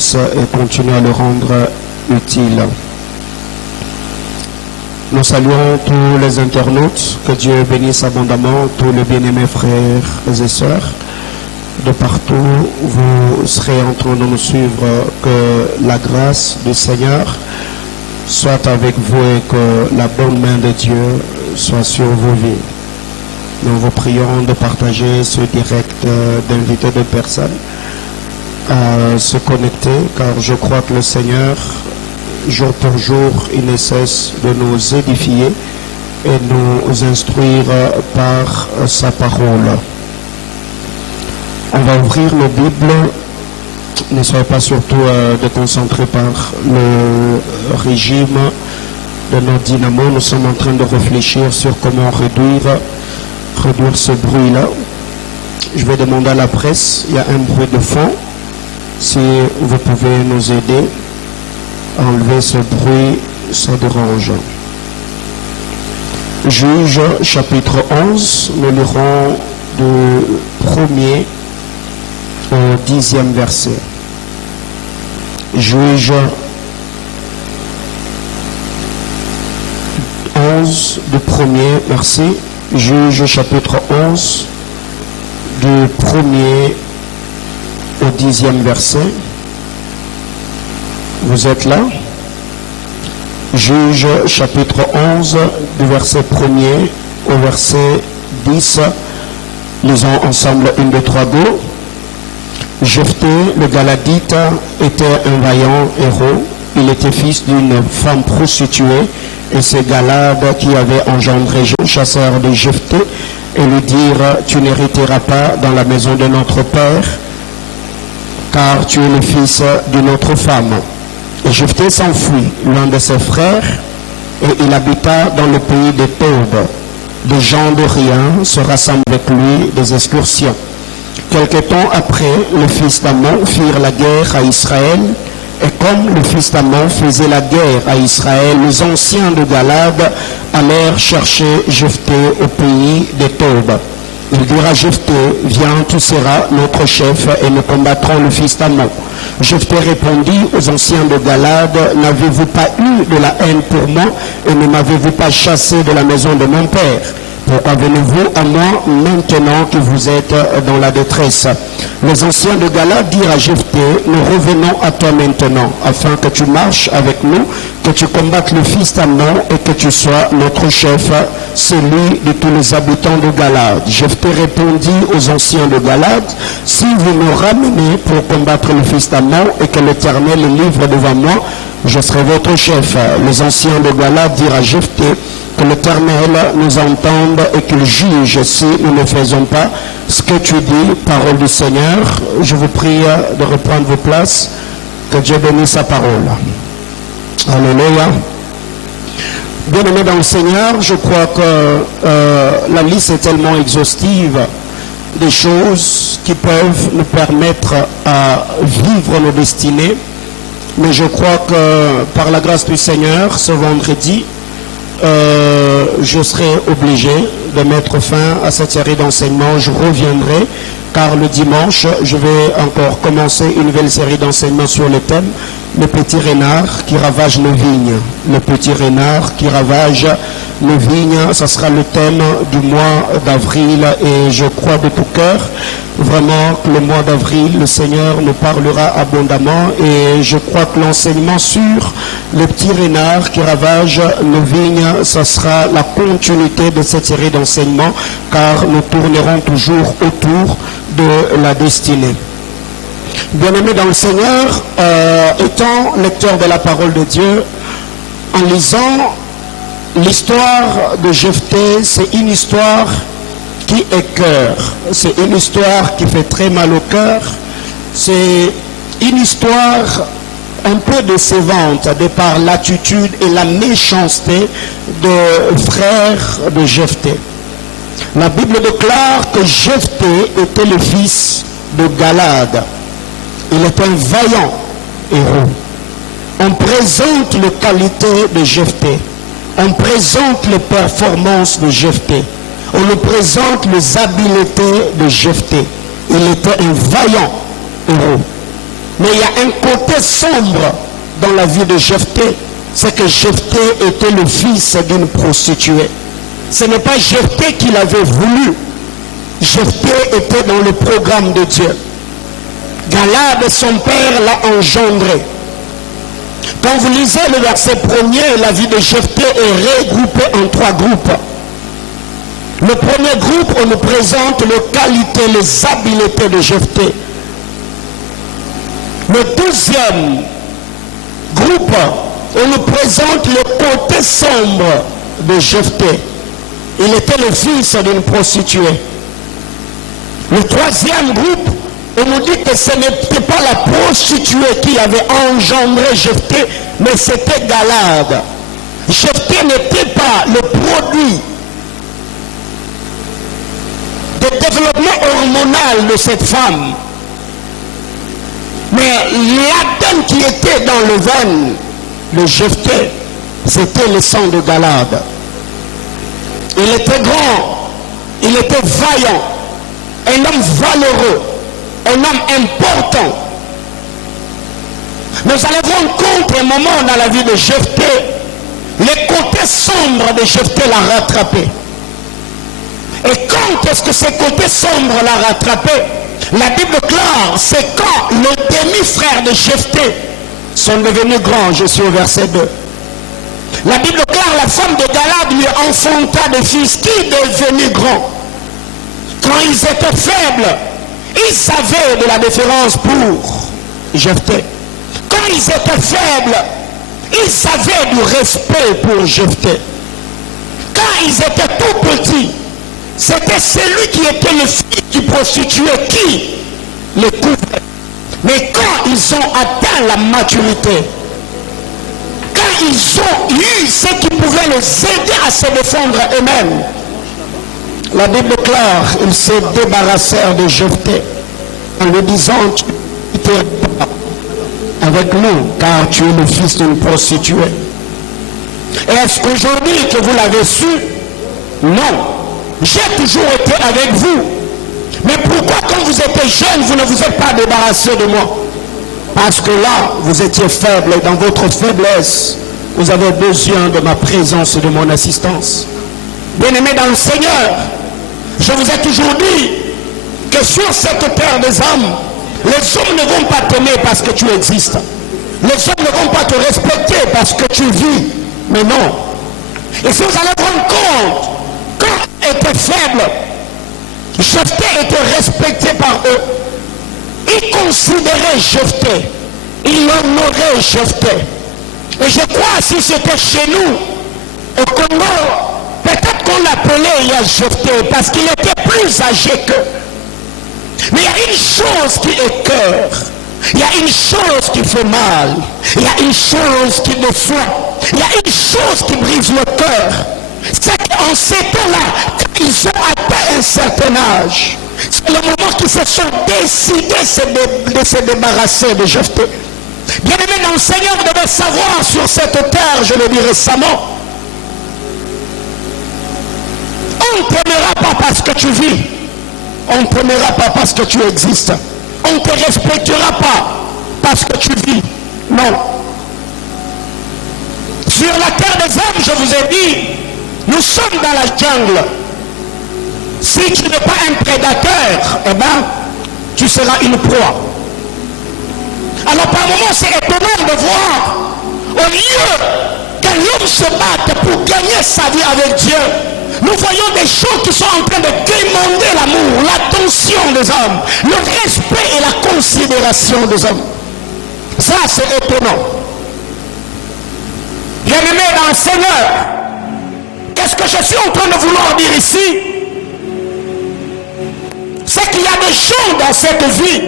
bénisse et continue à le rendre utile. Nous saluons tous les internautes, que Dieu bénisse abondamment tous les bien-aimés frères et sœurs. De partout, vous serez en train de nous suivre, que la grâce du Seigneur soit avec vous et que la bonne main de Dieu soit sur vos vies. Nous vous prions de partager ce direct, d'inviter des personnes à se connecter, car je crois que le Seigneur, jour pour jour, il ne cesse de nous édifier et nous instruire par sa parole. On va ouvrir nos Bibles. Ne soyez pas surtout déconcentrés par le régime de notre dynamo. Nous sommes en train de réfléchir sur comment réduire ce bruit-là. Je vais demander à la presse, il y a un bruit de fond. Si vous pouvez nous aider à enlever ce bruit, ça dérange. Juge chapitre 11, nous lirons du 1er au 10e verset. Juge 11 du 1er verset. Juge chapitre 11 du 1er au 10e verset. Vous êtes là? Juge chapitre 11 du verset 1er au verset 10. Lisons ensemble 1, 2, 3, go. Jephthé, le Galadite, était un vaillant héros. Il était fils d'une femme prostituée, et c'est Galad qui avait engendré le chasseur de Jephthé, et lui dirent: tu n'hériteras pas dans la maison de notre père, car tu es le fils d'une autre femme. Et Jephthé s'enfuit loin de ses frères, et il habita dans le pays des Taubes. Des gens de rien se rassemblent avec lui, des excursions. Quelque temps après, le fils d'Amon firent la guerre à Israël, et comme le fils d'Amon faisait la guerre à Israël, les anciens de Galad allèrent chercher Jephthé au pays des Taubes. Ils dirent à Jephthé: viens, tu seras notre chef, et nous combattrons le fils d'Amon. Jephthé répondit aux anciens de Galad: n'avez-vous pas eu de la haine pour moi, et ne m'avez-vous pas chassé de la maison de mon père? Pourquoi venez-vous à moi maintenant que vous êtes dans la détresse? Les anciens de Galad dirent à Jephthé: nous revenons à toi maintenant, afin que tu marches avec nous, que tu combattes le fils d'Amon et que tu sois notre chef, celui de tous les habitants de Galad. Jephthé répondit aux anciens de Galad: si vous me ramenez pour combattre le fils d'Amon et que l'Éternel le livre devant moi, je serai votre chef. Les anciens de Galad dirent à Jephthé: que l'Éternel nous entende et qu'il juge si nous ne faisons pas ce que tu dis, parole du Seigneur. Je vous prie de reprendre vos places, que Dieu bénisse sa parole. Alléluia. Bien-aimés dans le Seigneur, je crois que la liste est tellement exhaustive des choses qui peuvent nous permettre à vivre nos destinées, mais je crois que par la grâce du Seigneur, ce vendredi, je serai obligé de mettre fin à cette série d'enseignements. Je reviendrai, car le dimanche, je vais encore commencer une nouvelle série d'enseignements sur le thème le petit renard qui ravage nos vignes. Le petit renard qui ravage nos vignes, ça sera le thème du mois d'avril, et je crois de tout cœur vraiment que le mois d'avril, le Seigneur nous parlera abondamment, et je crois que l'enseignement sur le petit renard qui ravage nos vignes, ça sera la continuité de cette série d'enseignements, car nous tournerons toujours autour de la destinée. Bien-aimés dans le Seigneur, étant lecteur de la parole de Dieu, en lisant l'histoire de Jephthé, c'est une histoire qui écoeure, c'est une histoire qui fait très mal au cœur, c'est une histoire un peu décevante de par l'attitude et la méchanceté de frères de Jephthé. La Bible déclare que Jephthé était le fils de Galad. Il est un vaillant héros. On présente les qualités de Jephthé. On présente les performances de Jephthé. On nous présente les habiletés de Jephthé. Il était un vaillant héros. Mais il y a un côté sombre dans la vie de Jephthé. C'est que Jephthé était le fils d'une prostituée. Ce n'est pas Jephthé qui l'avait voulu. Jephthé était dans le programme de Dieu. Galad, son père, l'a engendré. Quand vous lisez le verset 1er, la vie de Jephthé est regroupée en 3 groupes. Le premier groupe, on nous présente les qualités, les habiletés de Jephthé. Le deuxième groupe, on nous présente le côté sombre de Jephthé. Il était le fils d'une prostituée. Le troisième groupe, on nous dit que ce n'était pas la prostituée qui avait engendré Jephthé, mais c'était Galad. Jephthé n'était pas le produit de développement hormonal de cette femme. Mais l'Adam qui était dans le veine de Jephthé, c'était le sang de Galad. Il était grand, il était vaillant, un homme valeureux, un homme important. Nous allons voir compte un moment dans la vie de Jephthé, les côtés sombres de Jephthé l'a rattrapé. Et quand est-ce que ces côtés sombres l'a rattrapé? La Bible clare, c'est quand les demi-frères de Jephthé sont devenus grands. Je suis au verset 2. La Bible clare, la femme de Galad lui enfanta des fils qui devenus grands. Quand ils étaient faibles, ils savaient de la déférence pour Jephthé. Quand ils étaient faibles, ils savaient du respect pour Jephthé. Quand ils étaient tout petits, c'était celui qui était le fils du prostitué qui les couvrait. Mais quand ils ont atteint la maturité, quand ils ont eu ce qui pouvait les aider à se défendre eux-mêmes, la Bible clare, ils se débarrassèrent de Jephthé en lui disant: tu n'es pas avec nous car tu es le fils d'une prostituée. Est-ce qu'aujourd'hui que vous l'avez su? Non. J'ai toujours été avec vous. Mais pourquoi quand vous étiez jeune, vous ne vous êtes pas débarrassé de moi? Parce que là, vous étiez faible et dans votre faiblesse, vous avez besoin de ma présence et de mon assistance. Bien-aimés dans le Seigneur, je vous ai toujours dit que sur cette terre des hommes, les hommes ne vont pas t'aimer parce que tu existes. Les hommes ne vont pas te respecter parce que tu vis. Mais non. Et si vous allez rendre compte, quand ils étaient faibles, Jephthé était respecté par eux. Ils considéraient Jephthé. Ils honoraient Jephthé. Et je crois si c'était chez nous, au Congo, peut-être qu'on l'appelait Jephthé parce qu'il était plus âgé qu'eux. Mais il y a une chose qui écoeure. Il y a une chose qui fait mal. Il y a une chose qui déçoit. Il y a une chose qui brise le cœur. C'est qu'en ces temps-là, quand ils ont atteint un certain âge, c'est le moment qu'ils se sont décidés de se débarrasser de Jephthé. Bien-aimé dans le Seigneur, vous devez savoir sur cette terre, je le dis récemment, on ne t'aimera pas parce que tu vis. On ne t'aimera pas parce que tu existes. On ne te respectera pas parce que tu vis. Non. Sur la terre des hommes, je vous ai dit, nous sommes dans la jungle. Si tu n'es pas un prédateur, eh bien, tu seras une proie. Alors par moments, c'est étonnant de voir, au lieu que l'homme se batte pour gagner sa vie avec Dieu, nous voyons des choses qui sont en train de demander l'amour, l'attention des hommes, le respect et la considération des hommes. Ça, c'est étonnant. Bien-aimé dans le Seigneur, qu'est-ce que je suis en train de vouloir dire ici? C'est qu'il y a des gens dans cette vie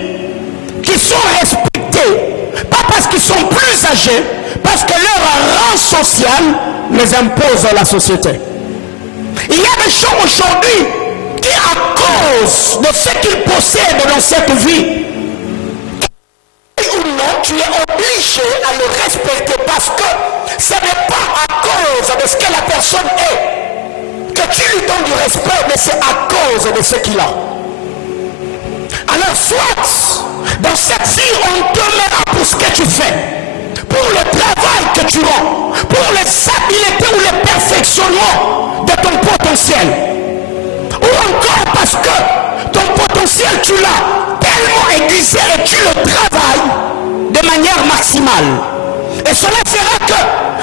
qui sont respectés, pas parce qu'ils sont plus âgés, parce que leur rang social les impose à la société. Il y a des gens aujourd'hui qui, à cause de ce qu'ils possèdent dans cette vie, ou non, tu es obligé à le respecter parce que ce n'est pas à cause de ce que la personne est que tu lui donnes du respect, mais c'est à cause de ce qu'il a. Alors soit Dans cette vie, on t'aimera pour ce que tu fais, pour le travail que tu rends, pour les habiletés ou les perfectionnements de ton potentiel. Ou encore parce que ton potentiel, tu l'as tellement aiguisé et tu le travailles de manière maximale. Et cela fera que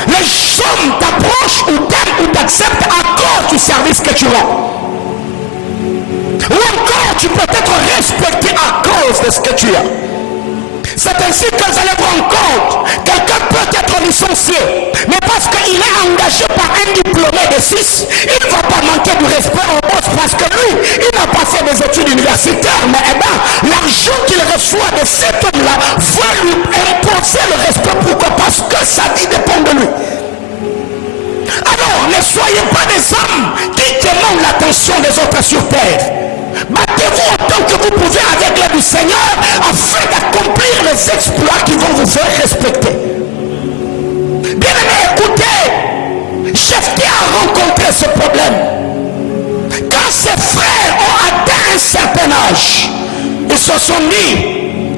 les hommes t'approchent ou t'aiment ou t'acceptent à cause du service que tu rends. Ou encore tu peux être respecté à cause de ce que tu as. C'est ainsi que vous allez vous rendre compte. Quelqu'un peut être licencié, mais parce qu'il est engagé par un diplômé de 6, il ne va pas manquer de respect au boss parce que lui, il n'a pas fait des études universitaires. Mais l'argent qu'il reçoit de cet homme-là va lui imposer le respect. Pourquoi? Parce que sa vie dépend de lui. Alors, ne soyez pas des hommes qui demandent l'attention des autres sur terre. Battez-vous autant que vous pouvez avec l'aide du Seigneur afin d'accomplir les exploits qui vont vous faire respecter. Bien aimé, écoutez, Jephthé a rencontré ce problème. Quand ses frères ont atteint un certain âge, ils se sont dit,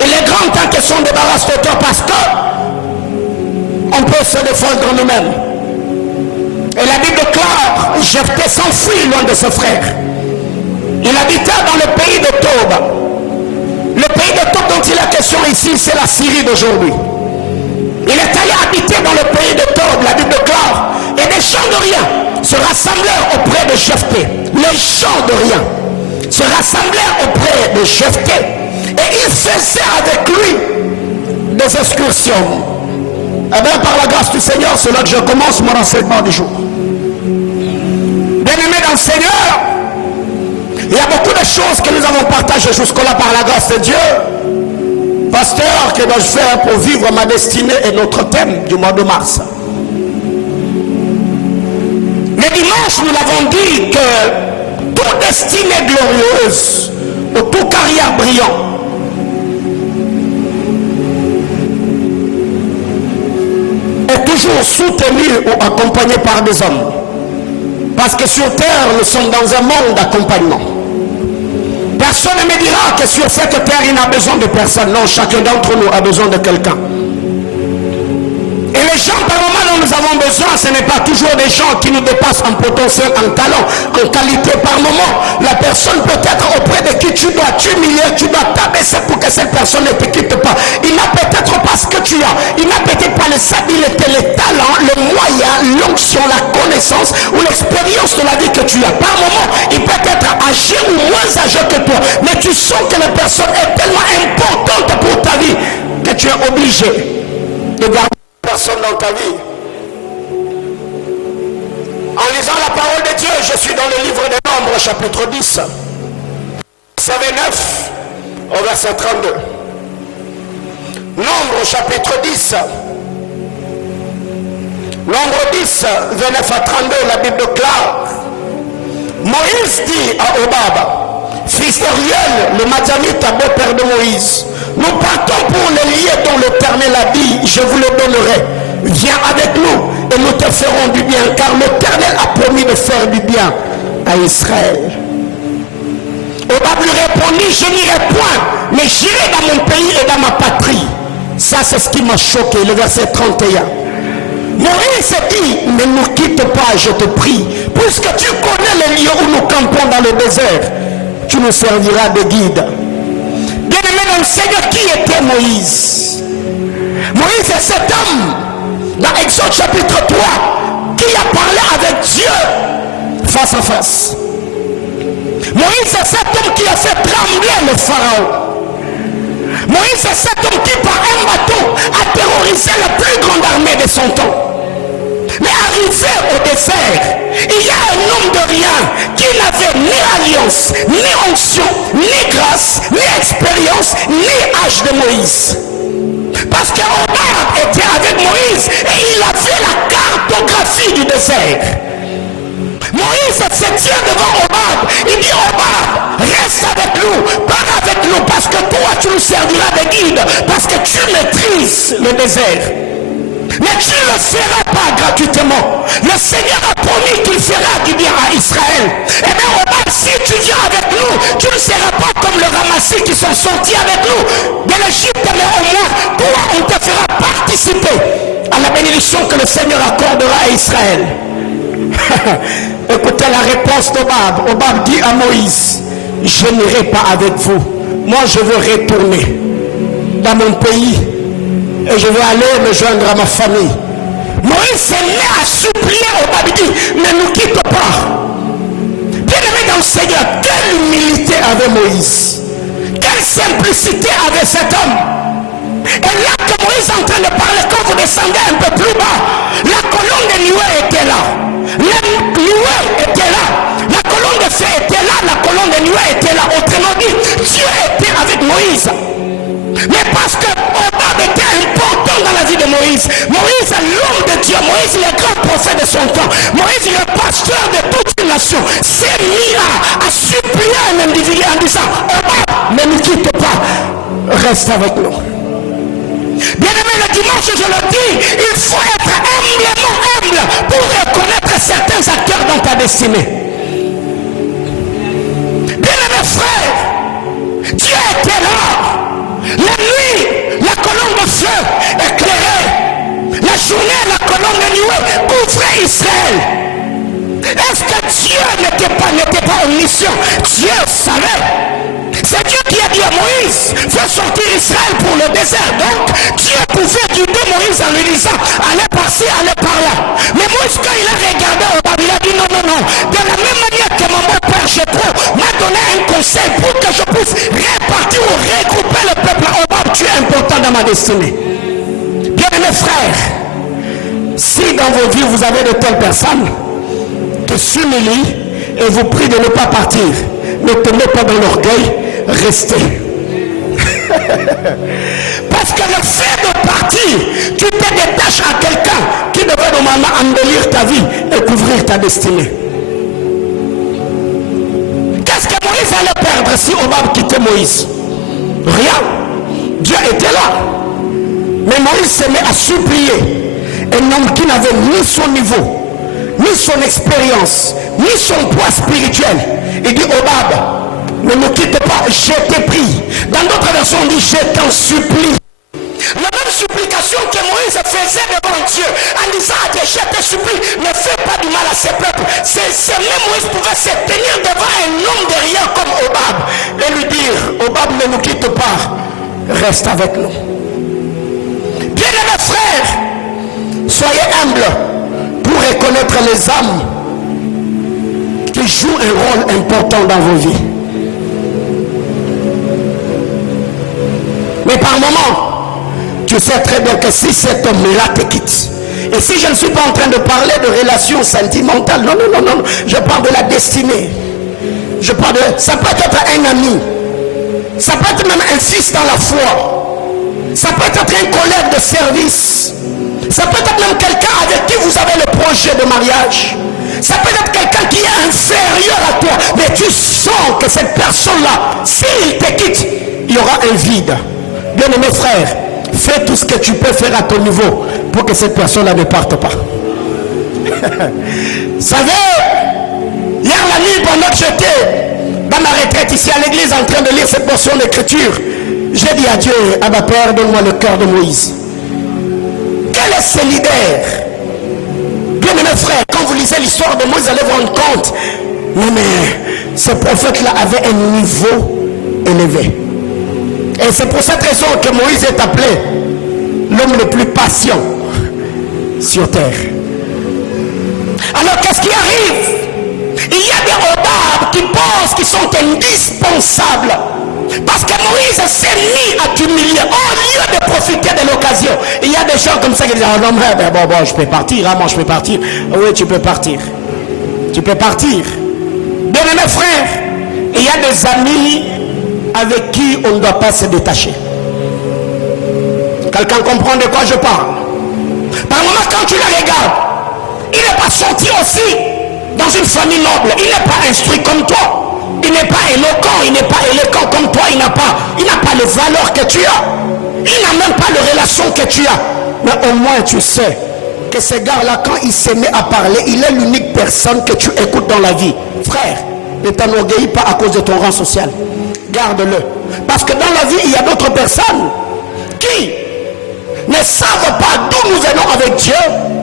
il est grand temps qu'ils s'en débarrassent de toi parce que on peut se défendre nous-mêmes. Et la Bible déclare, Jephthé s'enfuit loin de ses frères. Il habita dans le pays de Tob. Le pays de Tob dont il est question ici, c'est la Syrie d'aujourd'hui. Il est allé habiter dans le pays de Tob, la Bible déclare. Et des gens de rien se rassemblèrent auprès de Jephthé. Les gens de rien se rassemblèrent auprès de Jephthé. Et ils faisaient avec lui des excursions. Eh bien, par la grâce du Seigneur, c'est là que je commence mon enseignement du jour. Bien-aimés dans le Seigneur, il y a beaucoup de choses que nous avons partagées jusque-là par la grâce de Dieu. Pasteur, que dois-je faire pour vivre ma destinée et notre thème du mois de mars? Le dimanche, nous l'avons dit que toute destinée glorieuse ou toute carrière brillante est toujours soutenue ou accompagnée par des hommes. Parce que sur terre, nous sommes dans un monde d'accompagnement. Personne ne me dira que sur cette terre, il n'a besoin de personne. Non, chacun d'entre nous a besoin de quelqu'un. Et les gens par moment dont nous avons besoin, ce n'est pas toujours des gens qui nous dépassent en potentiel, en talent, en qualité. Par moment, la personne peut être auprès de qui tu dois t'humilier, tu dois t'abaisser pour que cette personne ne te quitte pas. Il n'a peut-être pas ce que tu as. Il n'a peut-être pas les habiletés, les talents, les moyens, l'onction, la connaissance ou l'expérience de la vie que tu as. Par moment, il peut être âgé ou moins âgé que toi. Mais tu sens que la personne est tellement importante pour ta vie que tu es obligé de garder personne dans ta vie. En lisant la parole de Dieu, je suis dans le livre des Nombres, chapitre 10, verset 29 au verset 32. Nombres, chapitre 10, Nombre 10, 29 à 32, la Bible déclare, Moïse dit à Obab, fils d'Ariel, le Madianite, beau-père de Moïse, nous partons pour les lieux dont l'Éternel a dit, je vous le donnerai. Viens avec nous et nous te ferons du bien, car l'Éternel a promis de faire du bien à Israël. Obab lui répondit, je n'irai point, mais j'irai dans mon pays et dans ma patrie. Ça, c'est ce qui m'a choqué, le verset 31. Moïse dit, ne nous quitte pas, je te prie, puisque tu connais les lieux où nous campons dans le désert, tu nous serviras de guide. Bien-aimé dans le Seigneur, qui était Moïse? Moïse est cet homme, dans Exode chapitre 3, qui a parlé avec Dieu face à face. Moïse est cet homme qui a fait trembler le Pharaon. Moïse est cet homme qui, par un bateau, a terrorisé la plus grande armée de son temps. Mais arrivé au désert, il y a un homme de rien qui n'avait ni alliance, ni onction, ni grâce, ni expérience, ni âge de Moïse. Parce qu'Obab était avec Moïse et il avait la cartographie du désert. Moïse se tient devant Obab. Il dit, Obab, reste avec nous, pars avec nous, parce que toi tu nous serviras de guide, parce que tu maîtrises le désert. Mais tu ne le feras pas gratuitement. Le Seigneur a promis qu'il fera du bien à Israël. Et bien, Obab, si tu viens avec nous, tu ne seras pas comme le ramasseur voici qui sont sortis avec nous de l'Égypte, mais au moins, toi, on te fera participer à la bénédiction que le Seigneur accordera à Israël. Écoutez la réponse d'Obab. Obab dit à Moïse, je n'irai pas avec vous. Moi, je veux retourner dans mon pays et je veux aller me joindre à ma famille. Moïse s'est mis à supplier Obab. Il dit, ne nous quitte pas. Bien-aimé dans le Seigneur, quelle humilité avait Moïse, quelle simplicité avait cet homme. Et là que Moïse est en train de parler, quand vous descendez un peu plus bas, la colonne de nuée était là, la nuée était là, la colonne de feu était là, la colonne de nuée était là. Autrement dit, Dieu était avec Moïse. Mais parce que Obab était important dans la vie de Moïse, Moïse l'homme de Dieu, Moïse le grand prophète de son temps, Moïse le pasteur de toute une nation, s'est mis à supplier un individu en disant, Obab, ne nous quitte pas, reste avec nous. Bien-aimé, le dimanche, je le dis, il faut être humblement humble pour reconnaître certains acteurs dans ta destinée. Bien-aimé frère, Dieu était là. La nuit, la colonne de feu éclairait. La journée, la colonne de nuée couvrait Israël. Est-ce que Dieu n'était pas omniscient? Dieu savait. C'est Dieu qui a dit à Moïse, fais sortir Israël pour le désert. Donc, Dieu pouvait guider Moïse en lui disant, allez par-ci, allez par-là. Mais Moïse, quand il a regardé Obab, il a dit, non, non, non. De la même manière que mon père Jétro m'a donné un conseil pour que je puisse répartir ou regrouper le peuple. Obab, tu es important dans ma destinée. Bien-aimés frères, si dans vos vies vous avez de telles personnes qui s'humilient et vous prient de ne pas partir, ne tombez pas dans l'orgueil, restez. Parce que le fait de partir, tu te détaches à quelqu'un qui devait normalement embellir ta vie et couvrir ta destinée. Qu'est-ce que Moïse allait perdre si Obab quittait Moïse? Rien. Dieu était là. Mais Moïse se met à supplier un homme qui n'avait ni son niveau, ni son expérience, ni son poids spirituel. Il dit, Obab, ne me quitte pas, je t'ai pris. Dans d'autres versions, on dit, je t'en supplie. La même supplication que Moïse faisait devant Dieu, en disant à Dieu, je te supplie, ne fais pas du mal à ces peuples. C'est même Moïse pouvait se tenir devant un homme de rien comme Obab et lui dire, Obab, ne nous quitte pas, reste avec nous. Bien-aimés frères, soyez humbles pour reconnaître les âmes qui jouent un rôle important dans vos vies. Mais par moments, tu sais très bien que si cet homme-là te quitte, et si je ne suis pas en train de parler de relations sentimentales, non, non, non, non, je parle de la destinée. Je parle de, ça peut être un ami, ça peut être même un fils dans la foi, ça peut être un collègue de service, ça peut être même quelqu'un avec qui vous avez le projet de mariage, ça peut être quelqu'un qui est inférieur à toi, mais tu sens que cette personne-là, s'il te quitte, il y aura un vide. Bien-aimé frère, fais tout ce que tu peux faire à ton niveau pour que cette personne-là ne parte pas. Vous savez, hier la nuit, pendant que j'étais dans ma retraite ici à l'église en train de lire cette portion d'écriture, j'ai dit à Dieu, à ma Père, donne-moi le cœur de Moïse. Quel est ce leader? Bien-aimé frère, quand vous lisez l'histoire de Moïse, vous allez vous rendre compte, mais ce prophète-là avait un niveau élevé. Et c'est pour cette raison que Moïse est appelé l'homme le plus patient sur terre. Alors qu'est-ce qui arrive? Il y a des Obab qui pensent qu'ils sont indispensables. Parce que Moïse s'est mis à t'humilier au lieu de profiter de l'occasion. Il y a des gens comme ça qui disent, oh non, mais bon, je peux partir, hein, moi je peux partir. Oui, tu peux partir. Tu peux partir. Bien-aimés frères, il y a des amis avec qui on ne doit pas se détacher. Quelqu'un comprend de quoi je parle? Par moment, quand tu le regardes, il n'est pas sorti aussi dans une famille noble. Il n'est pas instruit comme toi. Il n'est pas éloquent. Il n'est pas éloquent comme toi. Il n'a pas les valeurs que tu as. Il n'a même pas les relations que tu as. Mais au moins tu sais que ce gars-là, quand il se met à parler, il est l'unique personne que tu écoutes dans la vie. Frère, ne t'enorgueillis pas à cause de ton rang social. Garde-le. dans la vie, il y a d'autres personnes qui ne savent pas d'où nous venons avec Dieu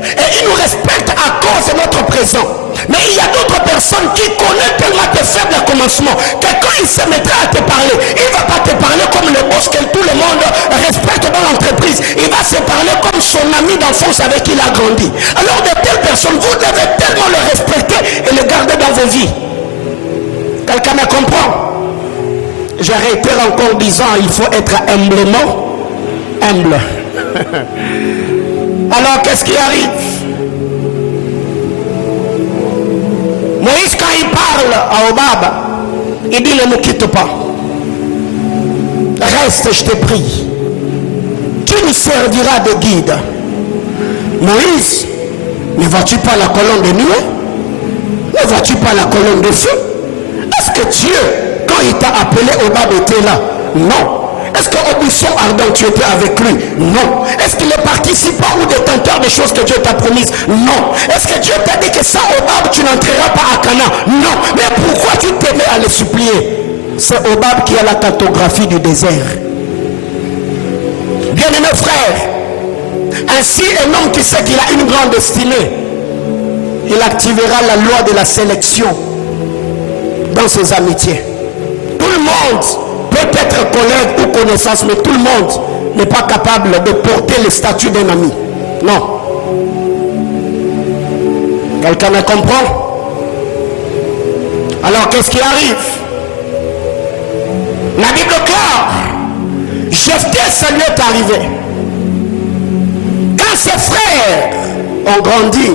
et ils nous respectent à cause de notre présent. Mais il y a d'autres personnes qui connaissent tellement tes faibles commencements que quand il se mettra à te parler, il ne va pas te parler comme le boss que tout le monde respecte dans l'entreprise. Il va se parler comme son ami d'enfance avec qui il a grandi. Alors de telles personnes, vous devez tellement le respecter et le garder dans vos vies. Quelqu'un me comprend? J'ai arrêté encore disant il faut être humblement humble. Alors qu'est-ce qui arrive? Moïse, quand il parle à Hobab, il dit ne nous quitte pas, reste, je te prie, tu nous serviras de guide. Moïse, ne vois-tu pas la colonne de nuée? Ne vois-tu pas la colonne de feu? Est-ce que Dieu, quand il t'a appelé, Hobab était là? Non. Est-ce qu'au buisson ardent tu étais avec lui? Non. Est-ce qu'il est participant ou détenteur des choses que Dieu t'a promises? Non. Est-ce que Dieu t'a dit que sans Hobab tu n'entreras pas à Canaan? Non. Mais pourquoi tu t'aimais à le supplier? C'est Hobab qui a la cartographie du désert. Bien-aimés frères, ainsi un homme qui sait qu'il a une grande destinée, il activera la loi de la sélection dans ses amitiés. Tout le monde peut être collègue ou connaissance, mais tout le monde n'est pas capable de porter le statut d'un ami. Non. Quelqu'un me comprend? Alors qu'est-ce qui arrive? La Bible clare, Jephthé, ça lui est arrivé. Quand ses frères ont grandi,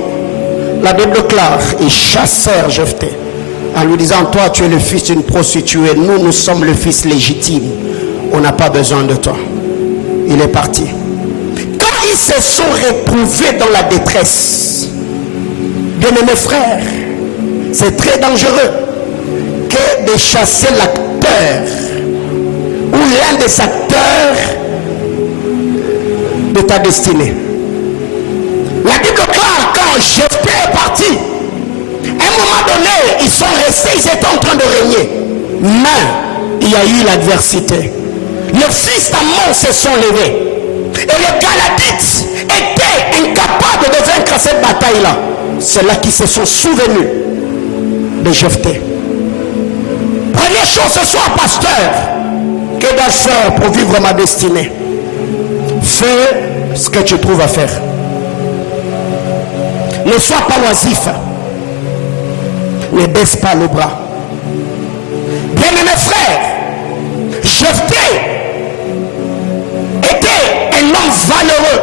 la Bible clare, ils chassèrent Jephthé en lui disant, toi tu es le fils d'une prostituée, nous sommes le fils légitime, on n'a pas besoin de toi. Il est parti. Quand ils se sont retrouvés dans la détresse, bien-aimés frères, c'est très dangereux que de chasser l'acteur ou l'un des acteurs de ta destinée. La Bible clare, quand Jephthé est parti, à un moment donné, ils sont restés, ils étaient en train de régner. Mais il y a eu l'adversité. Les fils d'Ammon se sont levés. Et les Galadites étaient incapables de vaincre cette bataille-là. C'est là qu'ils se sont souvenus de Jephthé. Première chose ce soir, pasteur, que dois-je faire pour vivre ma destinée? Fais ce que tu trouves à faire. Ne sois pas oisif. Ne baisse pas le bras. Bien-aimés frères, Jephthé était un homme valeureux.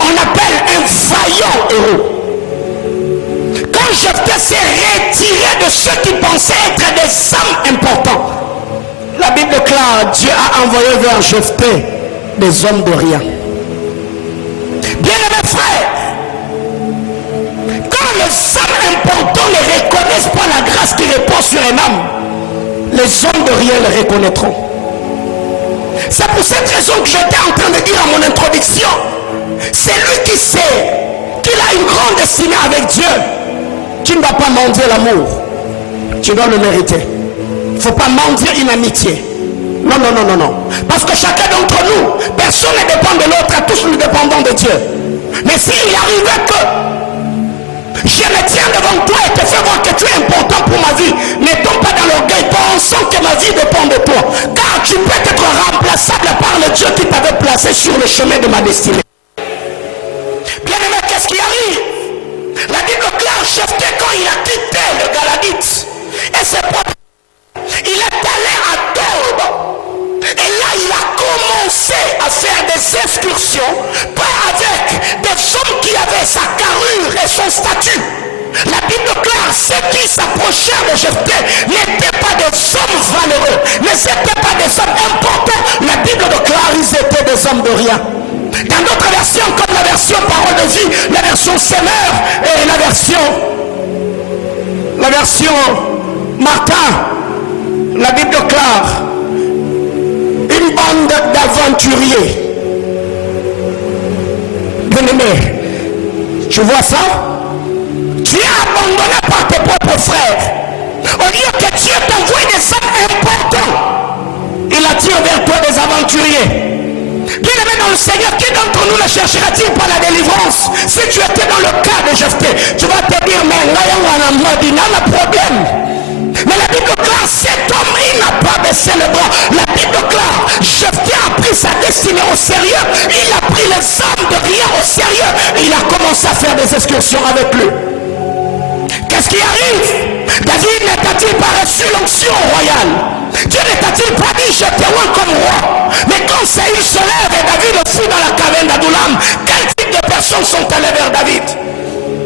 On appelle un vaillant héros. Quand Jephthé s'est retiré de ceux qui pensaient être des hommes importants, la Bible clare, Dieu a envoyé vers Jephthé des hommes de rien. Bien-aimés frères, quand les hommes importants ne reconnaissent pas la grâce qui repose sur un homme, les hommes de rien le reconnaîtront. C'est pour cette raison que j'étais en train de dire à mon introduction, c'est lui qui sait qu'il a une grande destinée avec Dieu. Tu ne vas pas mendier l'amour, tu dois le mériter. Il ne faut pas mendier une amitié. Non, non, non, non, non. Parce que chacun d'entre nous, personne ne dépend de l'autre, tous nous dépendons de Dieu. Mais s'il arrivait que je me tiens devant toi et te fais voir que tu es important pour ma vie, ne tombe pas dans l'orgueil pensant que ma vie dépend de toi. Car tu peux être remplaçable par le Dieu qui t'avait placé sur le chemin de ma destinée. Bien aimé, qu'est-ce qui arrive? La Bible clare, Jephthé, quand il a quitté le Galadite et ses propres, il est allé à Tob. Et là, il a commencé à faire des excursions, pas avec des hommes qui avaient sa carrure et son statut. La Bible clare, ceux qui s'approchèrent de Jephthé n'étaient pas des hommes valeureux, n'étaient pas des hommes importants. La Bible clare, ils étaient des hommes de rien. Dans d'autres versions, comme la version parole de vie, la version Semeur et la version Martin, la Bible clare, une bande d'aventuriers. Bien-aimé, tu vois ça? Tu es abandonné par tes propres frères. Au lieu que Dieu t'envoie des hommes importants, il il attire vers toi des aventuriers. Bien-aimé dans le Seigneur, qui d'entre nous ne cherchera-t-il pas la délivrance? Si tu étais dans le cas de Jephthé, tu vas te dire, mais là, il y a un problème. Mais la Bible déclare, cet homme, il n'a pas baissé le bras. La Bible déclare, Jephthé a pris sa destinée au sérieux. Il a pris les hommes de rien au sérieux. Il a commencé à faire des excursions avec lui. Qu'est-ce qui arrive? David n'a-t-il pas reçu l'onction royale? Dieu ne t'a-t-il pas dit, je te vois comme roi? Mais quand Saül se lève et David le fout dans la caverne d'Adullam, quel type de personnes sont allées vers David?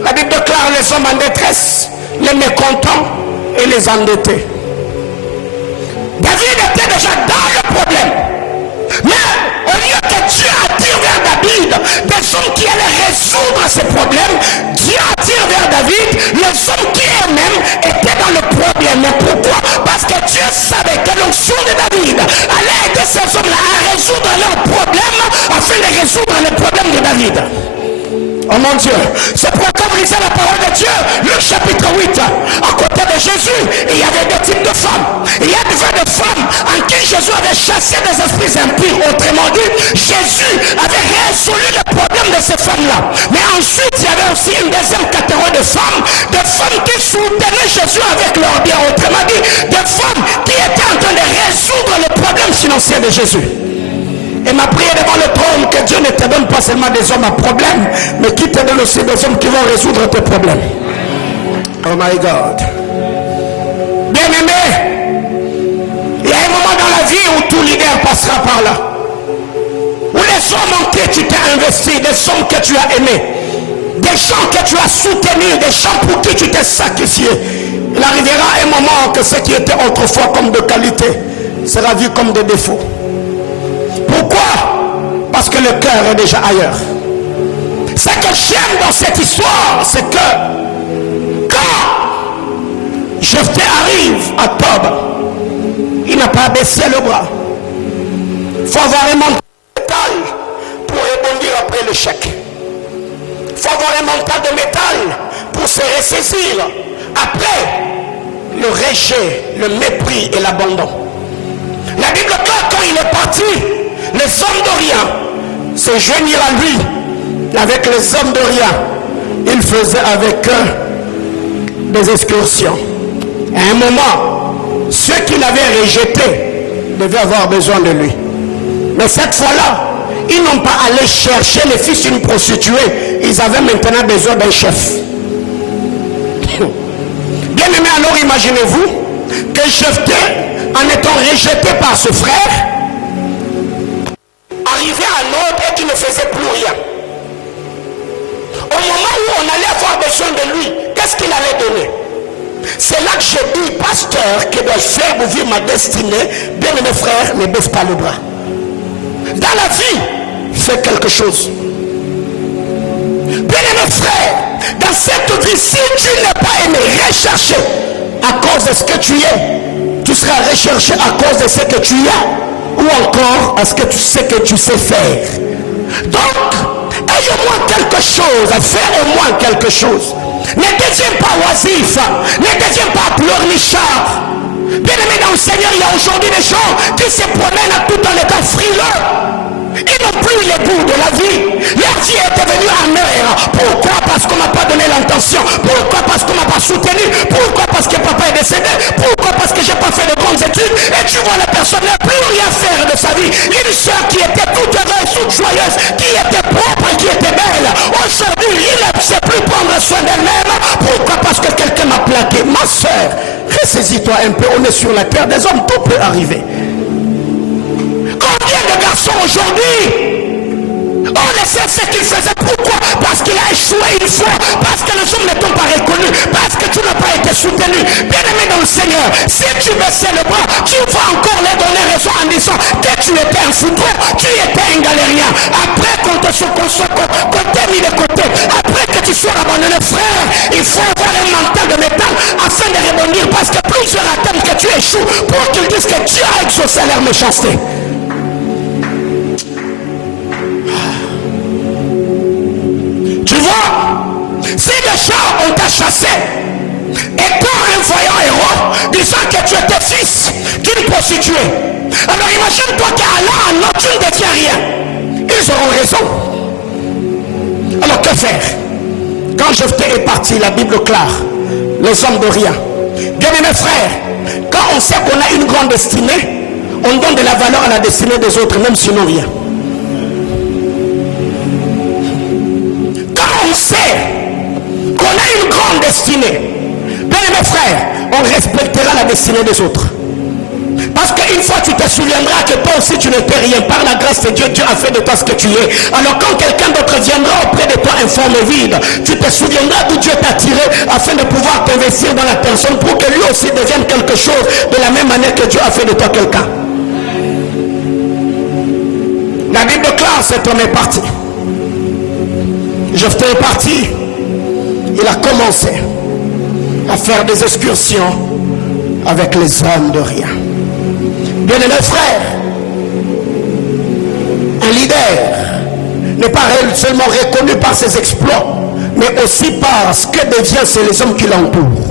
La Bible déclare les hommes en détresse, les mécontents et les endettés. David était déjà dans le problème. Mais au lieu que Dieu attire vers David des hommes qui allaient résoudre ces problèmes, Dieu attire vers David les hommes qui eux-mêmes étaient dans le problème. Mais pourquoi? Parce que Dieu savait que l'onction de David allait aider ces hommes-là à résoudre leurs problèmes afin de résoudre les problèmes de David. Oh mon Dieu, c'est pourquoi vous lisez la parole de Dieu, Luc chapitre 8, à côté de Jésus, il y avait deux types de femmes. Il y a des femmes en qui Jésus avait chassé des esprits impurs. Autrement dit, Jésus avait résolu le problème de ces femmes-là. Mais ensuite, il y avait aussi une deuxième catégorie de femmes qui soutenaient Jésus avec leur bien. Autrement dit, des femmes qui étaient en train de résoudre le problème financier de Jésus. Et ma prière devant le trône, que Dieu ne te donne pas seulement des hommes à problème, mais qu'il te donne aussi des hommes qui vont résoudre tes problèmes. Oh my God. Bien-aimé, il y a un moment dans la vie où tout leader passera par là. Où les hommes en qui tu t'es investi, des hommes que tu as aimés, des gens que tu as soutenus, des gens pour qui tu t'es sacrifié. Il arrivera un moment que ce qui était autrefois comme de qualité sera vu comme des défauts. Pourquoi? Parce que le cœur est déjà ailleurs. Ce que j'aime dans cette histoire, c'est que quand Jephthé arrive à Tob, il n'a pas baissé le bras. Il faut avoir un mental de métal pour rebondir après l'échec. Il faut avoir un mental de métal pour se ressaisir après le rejet, le mépris et l'abandon. La Bible, quand il est parti, les hommes d'Orient se joignirent à lui. Avec les hommes d'Orient, il faisait avec eux des excursions. À un moment, ceux qui l'avaient rejeté devaient avoir besoin de lui. Mais cette fois-là, ils n'ont pas allé chercher les fils d'une prostituée. Ils avaient maintenant besoin d'un chef. Bien aimé, alors imaginez-vous que Jephthé, en étant rejeté par ce frère, arrivait à l'autre et qui ne faisait plus rien. Au moment où on allait avoir besoin de lui, qu'est-ce qu'il allait donner? C'est là que je dis, pasteur, que dois faire pour vivre ma destinée. Bien mes frères, ne baisse pas le bras. Dans la vie, fais quelque chose. Bien mes frères, dans cette vie, si tu n'es pas aimé, recherché à cause de ce que tu es, tu seras recherché à cause de ce que tu as, ou encore à ce que tu sais que tu sais faire. Donc, aie au moins quelque chose, fais au moins quelque chose. Ne deviens pas oisif, ne deviens pas pleurnichard. Bien aimé dans le Seigneur, il y a aujourd'hui des gens qui se promènent tout en étant frileux. Ils n'ont plus les goûts de la vie. Leur vie est devenue amère. Pourquoi? Parce qu'on n'a pas donné l'intention. Pourquoi? Parce qu'on n'a pas soutenu. Pourquoi? Parce que papa est décédé. Pourquoi? Parce que j'ai pas fait de grandes études. Et tu vois la personne n'a plus rien faire de sa vie. Une soeur qui était toute heureuse, toute joyeuse, qui était propre et qui était belle. Aujourd'hui, il ne sait plus prendre soin d'elle-même. Pourquoi? Parce que quelqu'un m'a plaqué. Ma soeur, ressaisis-toi un peu. On est sur la terre des hommes. Tout peut arriver. Combien de garçons aujourd'hui on ne sait ce qu'il faisait? Pourquoi? Parce qu'il a échoué une fois, parce que les hommes ne t'ont pas reconnu, parce que tu n'as pas été soutenu. Bien aimé dans le Seigneur, si tu baissais le bras, tu vas encore les donner raison en disant que tu étais un fouteur, tu étais un galérien. Après qu'on t'ait mis de côté, après que tu sois abandonné, frère, il faut avoir un mental de métal afin de rebondir, parce que plusieurs attendent que tu échoues pour qu'ils disent que Dieu a exaucé leur méchanceté. Si les gens on t'a chassé, Et quand un voyant héros disant que tu étais fils d'une prostituée, alors imagine-toi qu'Allah, non, tu ne détiens rien. Ils auront raison. Alors que faire? Quand Jephthé est parti, la Bible clare, les hommes de rien. Bien aimés frères, quand on sait qu'on a une grande destinée, on donne de la valeur à la destinée des autres, même s'ils n'ont rien. Quand on sait qu'on a une grande destinée, bien aimés frères, on respectera la destinée des autres. Parce qu'une fois tu te souviendras que toi aussi tu n'étais rien. Par la grâce de Dieu, Dieu a fait de toi ce que tu es. Alors quand quelqu'un d'autre viendra auprès de toi informe vide, tu te souviendras d'où Dieu t'a tiré afin de pouvoir t'investir dans la personne pour que lui aussi devienne quelque chose de la même manière que Dieu a fait de toi quelqu'un. La Bible clare, cet homme est parti. Jephthé est parti. Il a commencé à faire des excursions avec les hommes de rien. Bien-aimés frères, un leader n'est pas seulement reconnu par ses exploits, mais aussi par ce que deviennent les hommes qui l'entourent.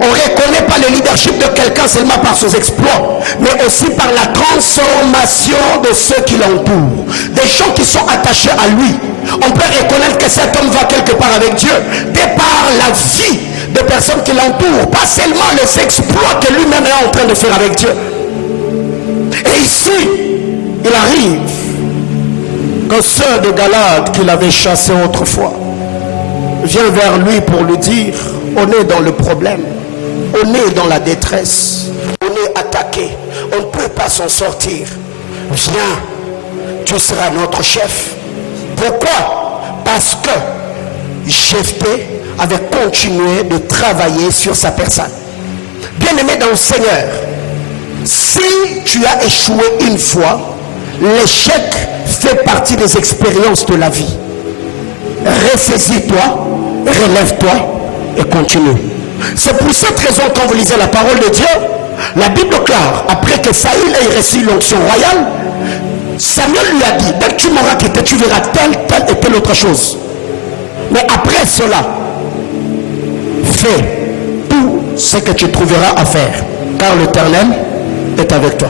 On ne reconnaît pas le leadership de quelqu'un seulement par ses exploits, mais aussi par la transformation de ceux qui l'entourent. Des gens qui sont attachés à lui. On peut reconnaître que cet homme va quelque part avec Dieu, de par la vie de personnes qui l'entourent, pas seulement les exploits que lui-même est en train de faire avec Dieu. Et ici, il arrive que ceux de Galade qu'il avait chassés autrefois vient vers lui pour lui dire: on est dans le problème, on est dans la détresse, on est attaqué, on ne peut pas s'en sortir. Viens, tu seras notre chef. Pourquoi? Parce que Jephthé avait continué de travailler sur sa personne. Bien-aimé dans le Seigneur, si tu as échoué une fois, l'échec fait partie des expériences de la vie. Ressaisis-toi, relève-toi et continue. C'est pour cette raison, quand vous lisez la parole de Dieu, la Bible clare, après que Saül ait reçu l'onction royale, Samuel lui a dit: dès que tu m'auras quitté, tu verras telle et telle autre chose. Mais après cela, fais tout ce que tu trouveras à faire, car l'Éternel est avec toi.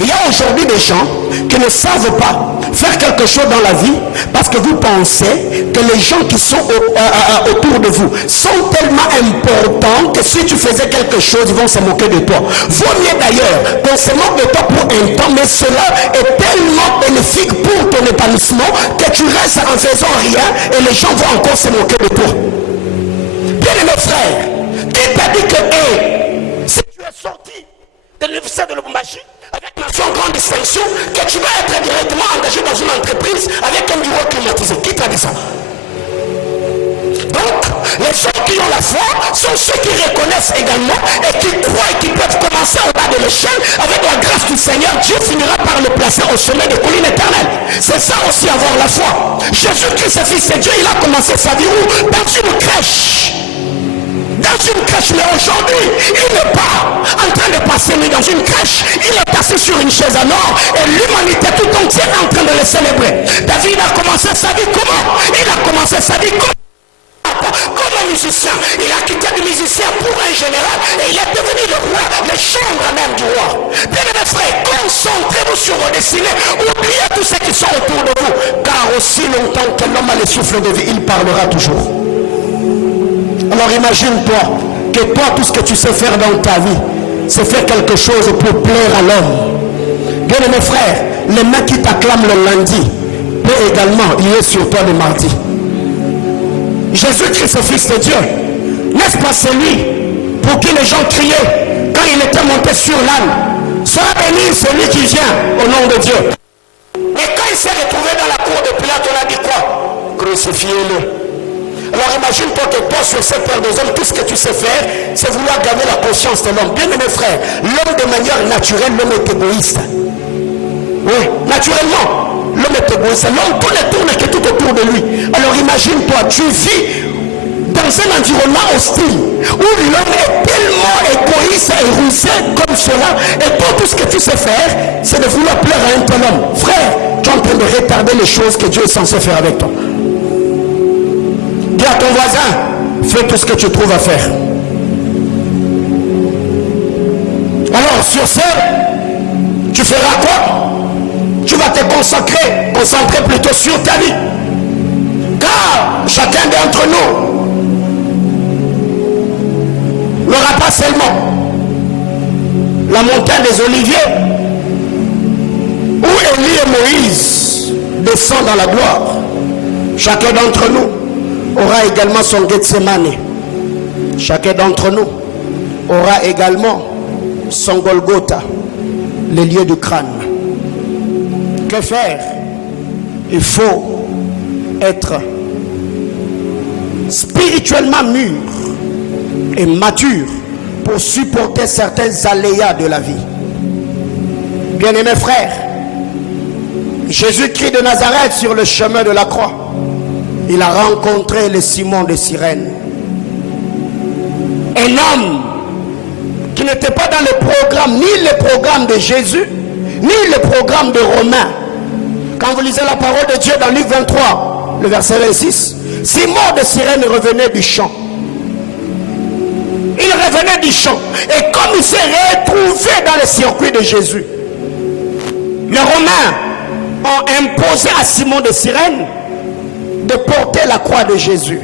Il y a aujourd'hui des gens qui ne savent pas faire quelque chose dans la vie parce que vous pensez que les gens qui sont autour de vous sont tellement importants que si tu faisais quelque chose, ils vont se moquer de toi. Vaut mieux d'ailleurs qu'on se moque de toi pour un temps, mais cela est tellement bénéfique pour ton épanouissement que tu restes en faisant rien et les gens vont encore se moquer de toi. Bien-aimé frère, qui t'a dit que si tu es sorti de l'université de Lubumbashi avec ma grande distinction, que tu vas être directement engagé dans une entreprise avec un bureau climatisé? Qui t'a dit ça? Donc, les gens qui ont la foi sont ceux qui reconnaissent également et qui croient et qui peuvent commencer au bas de l'échelle. Avec la grâce du Seigneur, Dieu finira par le placer au sommet des collines éternelles. C'est ça aussi, avoir la foi. Jésus-Christ, le Fils de Dieu, il a commencé sa vie où? Dans une crèche. Dans une crèche, mais aujourd'hui, il n'est pas en train de passer dans une crèche, il est passé sur une chaise en or et l'humanité tout entière est en train de le célébrer. David a commencé sa vie comment? Il a commencé sa vie comme un musicien. Il a quitté le musicien pour un général et il est devenu le roi, le chambre même du roi. Bien-aimés frères, concentrez-vous sur vos destinées, oubliez tous ceux qui sont autour de vous, car aussi longtemps que l'homme a le souffle de vie, il parlera toujours. Alors imagine-toi que toi, tout ce que tu sais faire dans ta vie, c'est faire quelque chose pour plaire à l'homme. Bien mes frères, les mains qui t'acclament le lundi peut également y être sur toi le mardi. Jésus-Christ, le Fils de Dieu, n'est-ce pas celui pour qui les gens criaient quand il était monté sur l'âne? Sois béni celui qui vient au nom de Dieu. Mais quand il s'est retrouvé dans la cour de Pilate, on a dit quoi? Crucifiez-le. Alors imagine-toi que toi, sur cette terre des hommes, tout ce que tu sais faire, c'est vouloir gagner la conscience de l'homme. Bien mes frères, l'homme de manière naturelle, l'homme est égoïste. Oui, naturellement, l'homme est égoïste. L'homme tourne que tout autour de lui. Alors imagine-toi, tu vis dans un environnement hostile où l'homme est tellement égoïste et rusé comme cela, et toi, tout ce que tu sais faire, c'est de vouloir plaire à un tel homme. Frère, tu es en train de retarder les choses que Dieu est censé faire avec toi. Dis à ton voisin, fais tout ce que tu trouves à faire. Alors sur ce, tu feras quoi? Tu vas te concentrer plutôt sur ta vie. Car chacun d'entre nous n'aura pas seulement la montagne des Oliviers où Élie et Moïse descendent dans la gloire. Chacun d'entre nous aura également son Gethsemane. Chacun d'entre nous aura également son Golgotha, les lieux du crâne. Que faire? Il faut être spirituellement mûr et mature pour supporter certains aléas de la vie. Bien-aimés frères, Jésus-Christ de Nazareth, sur le chemin de la croix, il a rencontré le Simon de Cyrène, un homme qui n'était pas dans le programme, ni le programme de Jésus, ni le programme de Romains. Quand vous lisez la parole de Dieu dans Luc 23, le verset 26, Simon de Cyrène revenait du champ. Il revenait du champ. Et comme il s'est retrouvé dans le circuit de Jésus, les Romains ont imposé à Simon de Cyrène de porter la croix de Jésus.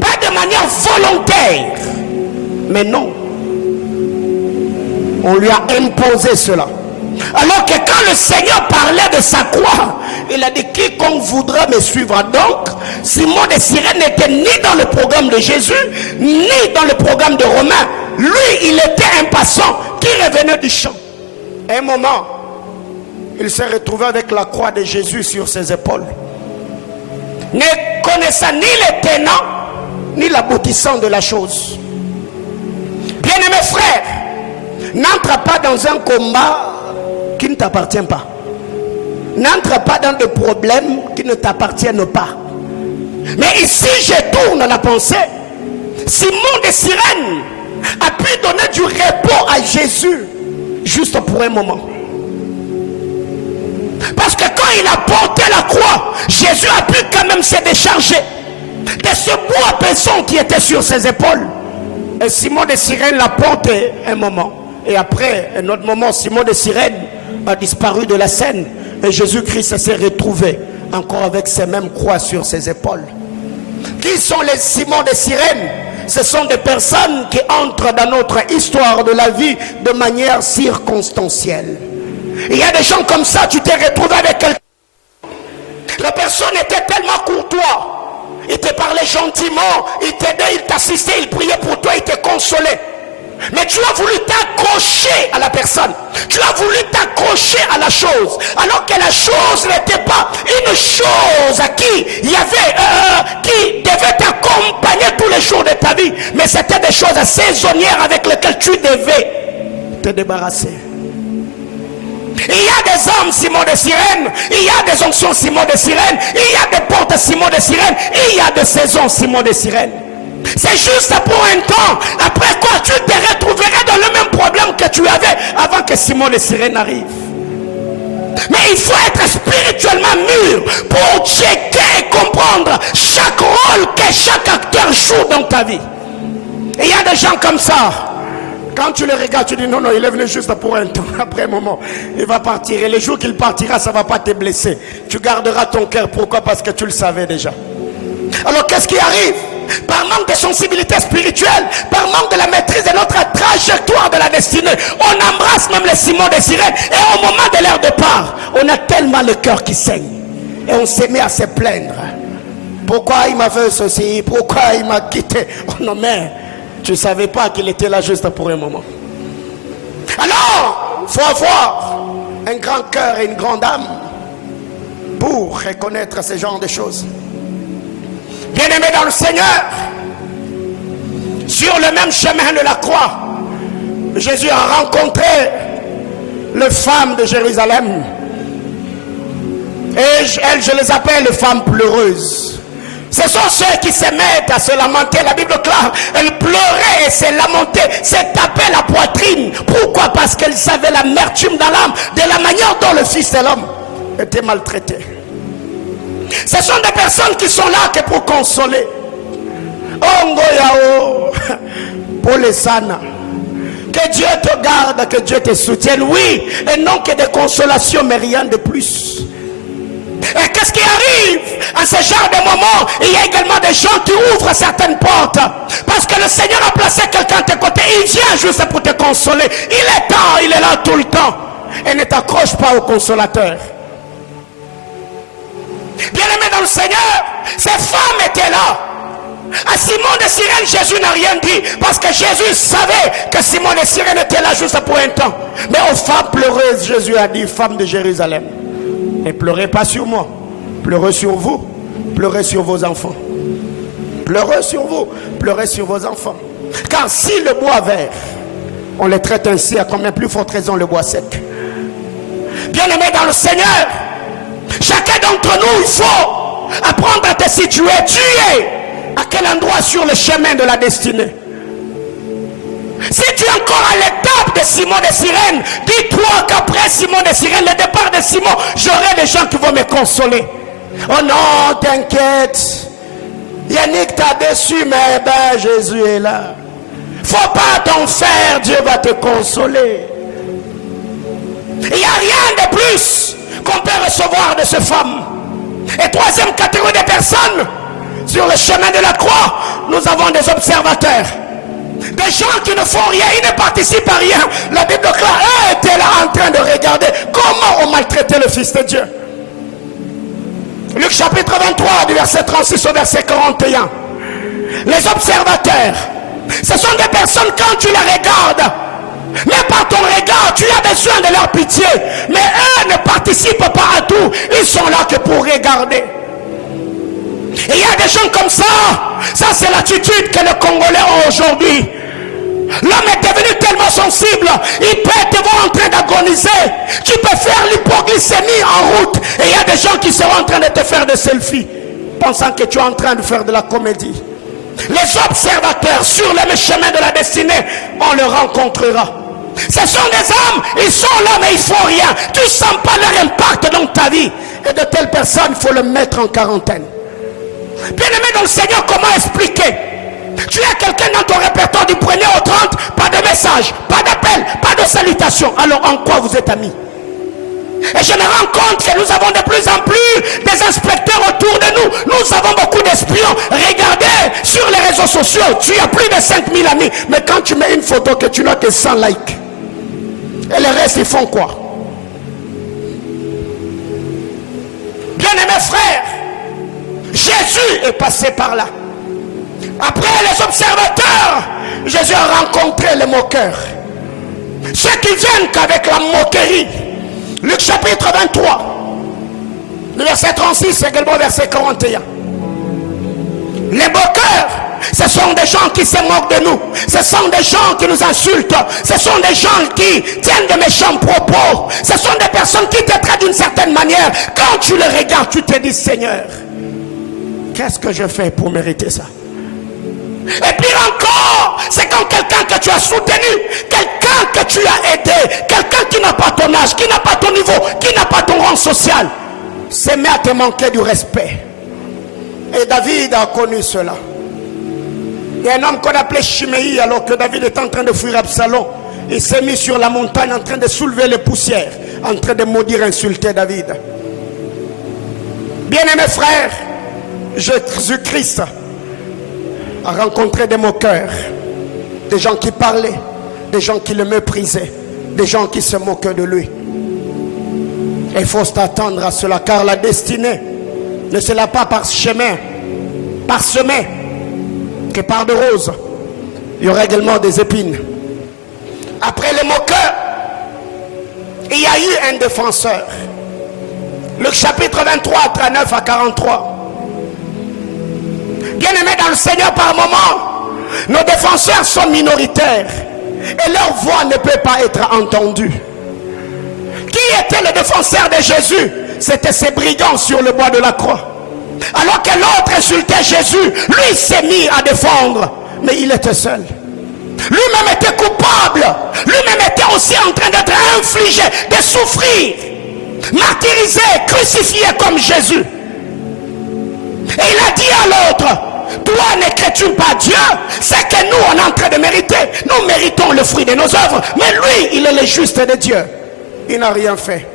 Pas de manière volontaire, mais non. On lui a imposé cela. Alors que quand le Seigneur parlait de sa croix, il a dit quiconque voudra me suivre. Donc Simon de Cyrène n'était ni dans le programme de Jésus, ni dans le programme de Romains. Lui, il était un passant qui revenait du champ. À un moment, il s'est retrouvé avec la croix de Jésus sur ses épaules, ne connaissant ni les tenants ni l'aboutissant de la chose. Bien-aimés frères, n'entre pas dans un combat qui ne t'appartient pas. N'entre pas dans des problèmes qui ne t'appartiennent pas. Mais ici, je tourne la pensée. Simon de Cyrène a pu donner du repos à Jésus juste pour un moment. Parce que quand il a porté la croix, Jésus a pu quand même se décharger de ce poids pesant qui était sur ses épaules. Et Simon de Cyrène l'a porté un moment. Et après, un autre moment, Simon de Cyrène a disparu de la scène. Et Jésus-Christ s'est retrouvé encore avec ces mêmes croix sur ses épaules. Qui sont les Simon de Cyrène? Ce sont des personnes qui entrent dans notre histoire de la vie de manière circonstancielle. Il y a des gens comme ça, tu t'es retrouvé avec quelqu'un. La personne était tellement courtois. Il te parlait gentiment, il t'aidait, il t'assistait, il priait pour toi, il te consolait. Mais tu as voulu t'accrocher à la personne. Tu as voulu t'accrocher à la chose. Alors que la chose n'était pas une chose à qui il y avait, qui devait t'accompagner tous les jours de ta vie. Mais c'était des choses saisonnières avec lesquelles tu devais te débarrasser. Il y a des hommes Simon de Cyrène, il y a des onctions Simon de Cyrène, il y a des portes Simon de Cyrène, il y a des saisons Simon de Cyrène. C'est juste pour un temps. Après quoi, tu te retrouverais dans le même problème que tu avais avant que Simon de Cyrène arrive. Mais il faut être spirituellement mûr pour checker et comprendre chaque rôle que chaque acteur joue dans ta vie. Et il y a des gens comme ça. Quand tu le regardes, tu dis non, non, il est venu juste pour un temps. Après un moment, il va partir. Et le jour qu'il partira, ça ne va pas te blesser. Tu garderas ton cœur. Pourquoi? Parce que tu le savais déjà. Alors qu'est-ce qui arrive? Par manque de sensibilité spirituelle, par manque de la maîtrise de notre trajectoire de la destinée, on embrasse même les Simon de Cyrène. Et au moment de leur départ, on a tellement le cœur qui saigne. Et on s'est mis à se plaindre. Pourquoi il m'a fait ceci? Pourquoi il m'a quitté? Oh non, mais tu ne savais pas qu'il était là juste pour un moment. Alors, il faut avoir un grand cœur et une grande âme pour reconnaître ce genre de choses. Bien-aimés dans le Seigneur, sur le même chemin de la croix, Jésus a rencontré les femmes de Jérusalem. Et elles, je les appelle les femmes pleureuses. Ce sont ceux qui se mettent à se lamenter. La Bible clare, elles pleuraient et se lamentaient, se tapaient la poitrine. Pourquoi? Parce qu'elles savaient l'amertume dans l'âme de la manière dont le Fils de l'homme était maltraité. Ce sont des personnes qui sont là que pour consoler. Bongo yao. Pour les sana. Que Dieu te garde, que Dieu te soutienne. Oui, et non que des consolations, mais rien de plus. Et qu'est-ce qui arrive à ce genre de moment? Il y a également des gens qui ouvrent certaines portes. Parce que le Seigneur a placé quelqu'un à tes côtés. Il vient juste pour te consoler. Il est temps, il est là tout le temps. Et ne t'accroche pas au consolateur. Bien-aimé dans le Seigneur, ces femmes étaient là. À Simon de Cyrène, Jésus n'a rien dit. Parce que Jésus savait que Simon de Cyrène était là juste pour un temps. Mais aux femmes pleureuses, Jésus a dit, femmes de Jérusalem, ne pleurez pas sur moi, pleurez sur vous, pleurez sur vos enfants. Pleurez sur vous, pleurez sur vos enfants. Car si le bois vert, on le traite ainsi, à combien plus forte raison le bois sec. Bien-aimé dans le Seigneur, chacun d'entre nous, il faut apprendre à te situer. Tu es à quel endroit sur le chemin de la destinée? Si tu es encore à l'étape de Simon de Cyrène, dis-toi qu'après Simon de Cyrène, le départ de Simon, j'aurai des gens qui vont me consoler. Oh non, t'inquiète. Yannick t'a déçu, mais ben Jésus est là. Faut pas t'en faire, Dieu va te consoler. Il n'y a rien de plus qu'on peut recevoir de ces femmes. Et troisième catégorie de personnes, sur le chemin de la croix, nous avons des observateurs. Des gens qui ne font rien, ils ne participent à rien. La Bible déclare, eux étaient là en train de regarder comment on maltraitait le Fils de Dieu. Luc chapitre 23, du verset 36 au verset 41. Les observateurs, ce sont des personnes quand tu les regardes, mais par ton regard, tu as besoin de leur pitié. Mais eux ne participent pas à tout. Ils sont là que pour regarder. Et il y a des gens comme ça. Ça, c'est l'attitude que les Congolais ont aujourd'hui. L'homme est devenu tellement sensible. Il peut te voir en train d'agoniser. Tu peux faire l'hypoglycémie en route. Et il y a des gens qui seront en train de te faire des selfies, pensant que tu es en train de faire de la comédie. Les observateurs sur le chemin de la destinée, on le rencontrera. Ce sont des hommes, ils sont là mais ils font rien. Tu ne sens pas leur impact dans ta vie. Et de telles personnes, il faut les mettre en quarantaine. Bien-aimé dans le Seigneur, comment expliquer? Tu as quelqu'un dans ton répertoire du 1er au 30, pas de message, pas d'appel, pas de salutation. Alors en quoi vous êtes amis? Et je me rends compte que nous avons de plus en plus des inspecteurs autour de nous. Nous avons beaucoup d'espions. Regardez sur les réseaux sociaux, tu as plus de 5000 amis. Mais quand tu mets une photo que tu n'as que 100 likes, et les restes ils font quoi? Bien-aimés frères, Jésus est passé par là. Après les observateurs, Jésus a rencontré les moqueurs. Ceux qui viennent qu'avec la moquerie. Luc chapitre 23, le verset 36, également verset 41. Les moqueurs, ce sont des gens qui se moquent de nous. Ce sont des gens qui nous insultent. Ce sont des gens qui tiennent de méchants propos. Ce sont des personnes qui te traitent d'une certaine manière. Quand tu les regardes, tu te dis, Seigneur, qu'est-ce que je fais pour mériter ça? Et pire encore, c'est quand quelqu'un que tu as soutenu, quelqu'un que tu as aidé, quelqu'un qui n'a pas ton âge, qui n'a pas ton niveau, qui n'a pas ton rang social, se met à te manquer du respect. Et David a connu cela. Il y a un homme qu'on appelait Chiméi, alors que David est en train de fuir Absalom. Il s'est mis sur la montagne en train de soulever les poussières, en train de maudire, insulter David. Bien-aimés frères, Jésus-Christ a rencontré des moqueurs, des gens qui parlaient, des gens qui le méprisaient, des gens qui se moquaient de lui. Il faut s'attendre à cela, car la destinée ne sera pas par chemin parsemé que par de roses. Il y aura également des épines. Après les moqueurs, il y a eu un défenseur. Luc chapitre 23, 39 à 43. Bien-aimés dans le Seigneur, par moment, nos défenseurs sont minoritaires et leur voix ne peut pas être entendue. Qui était le défenseur de Jésus? C'était ces brigands sur le bois de la croix. Alors que l'autre insultait Jésus, lui s'est mis à défendre, mais il était seul. Lui-même était coupable, lui-même était aussi en train d'être infligé, de souffrir, martyrisé, crucifié comme Jésus. Et il a dit à l'autre, toi ne l'écriture par Dieu, c'est que nous, on est en train de mériter. Nous méritons le fruit de nos œuvres. Mais lui, il est le juste de Dieu. Il n'a rien fait.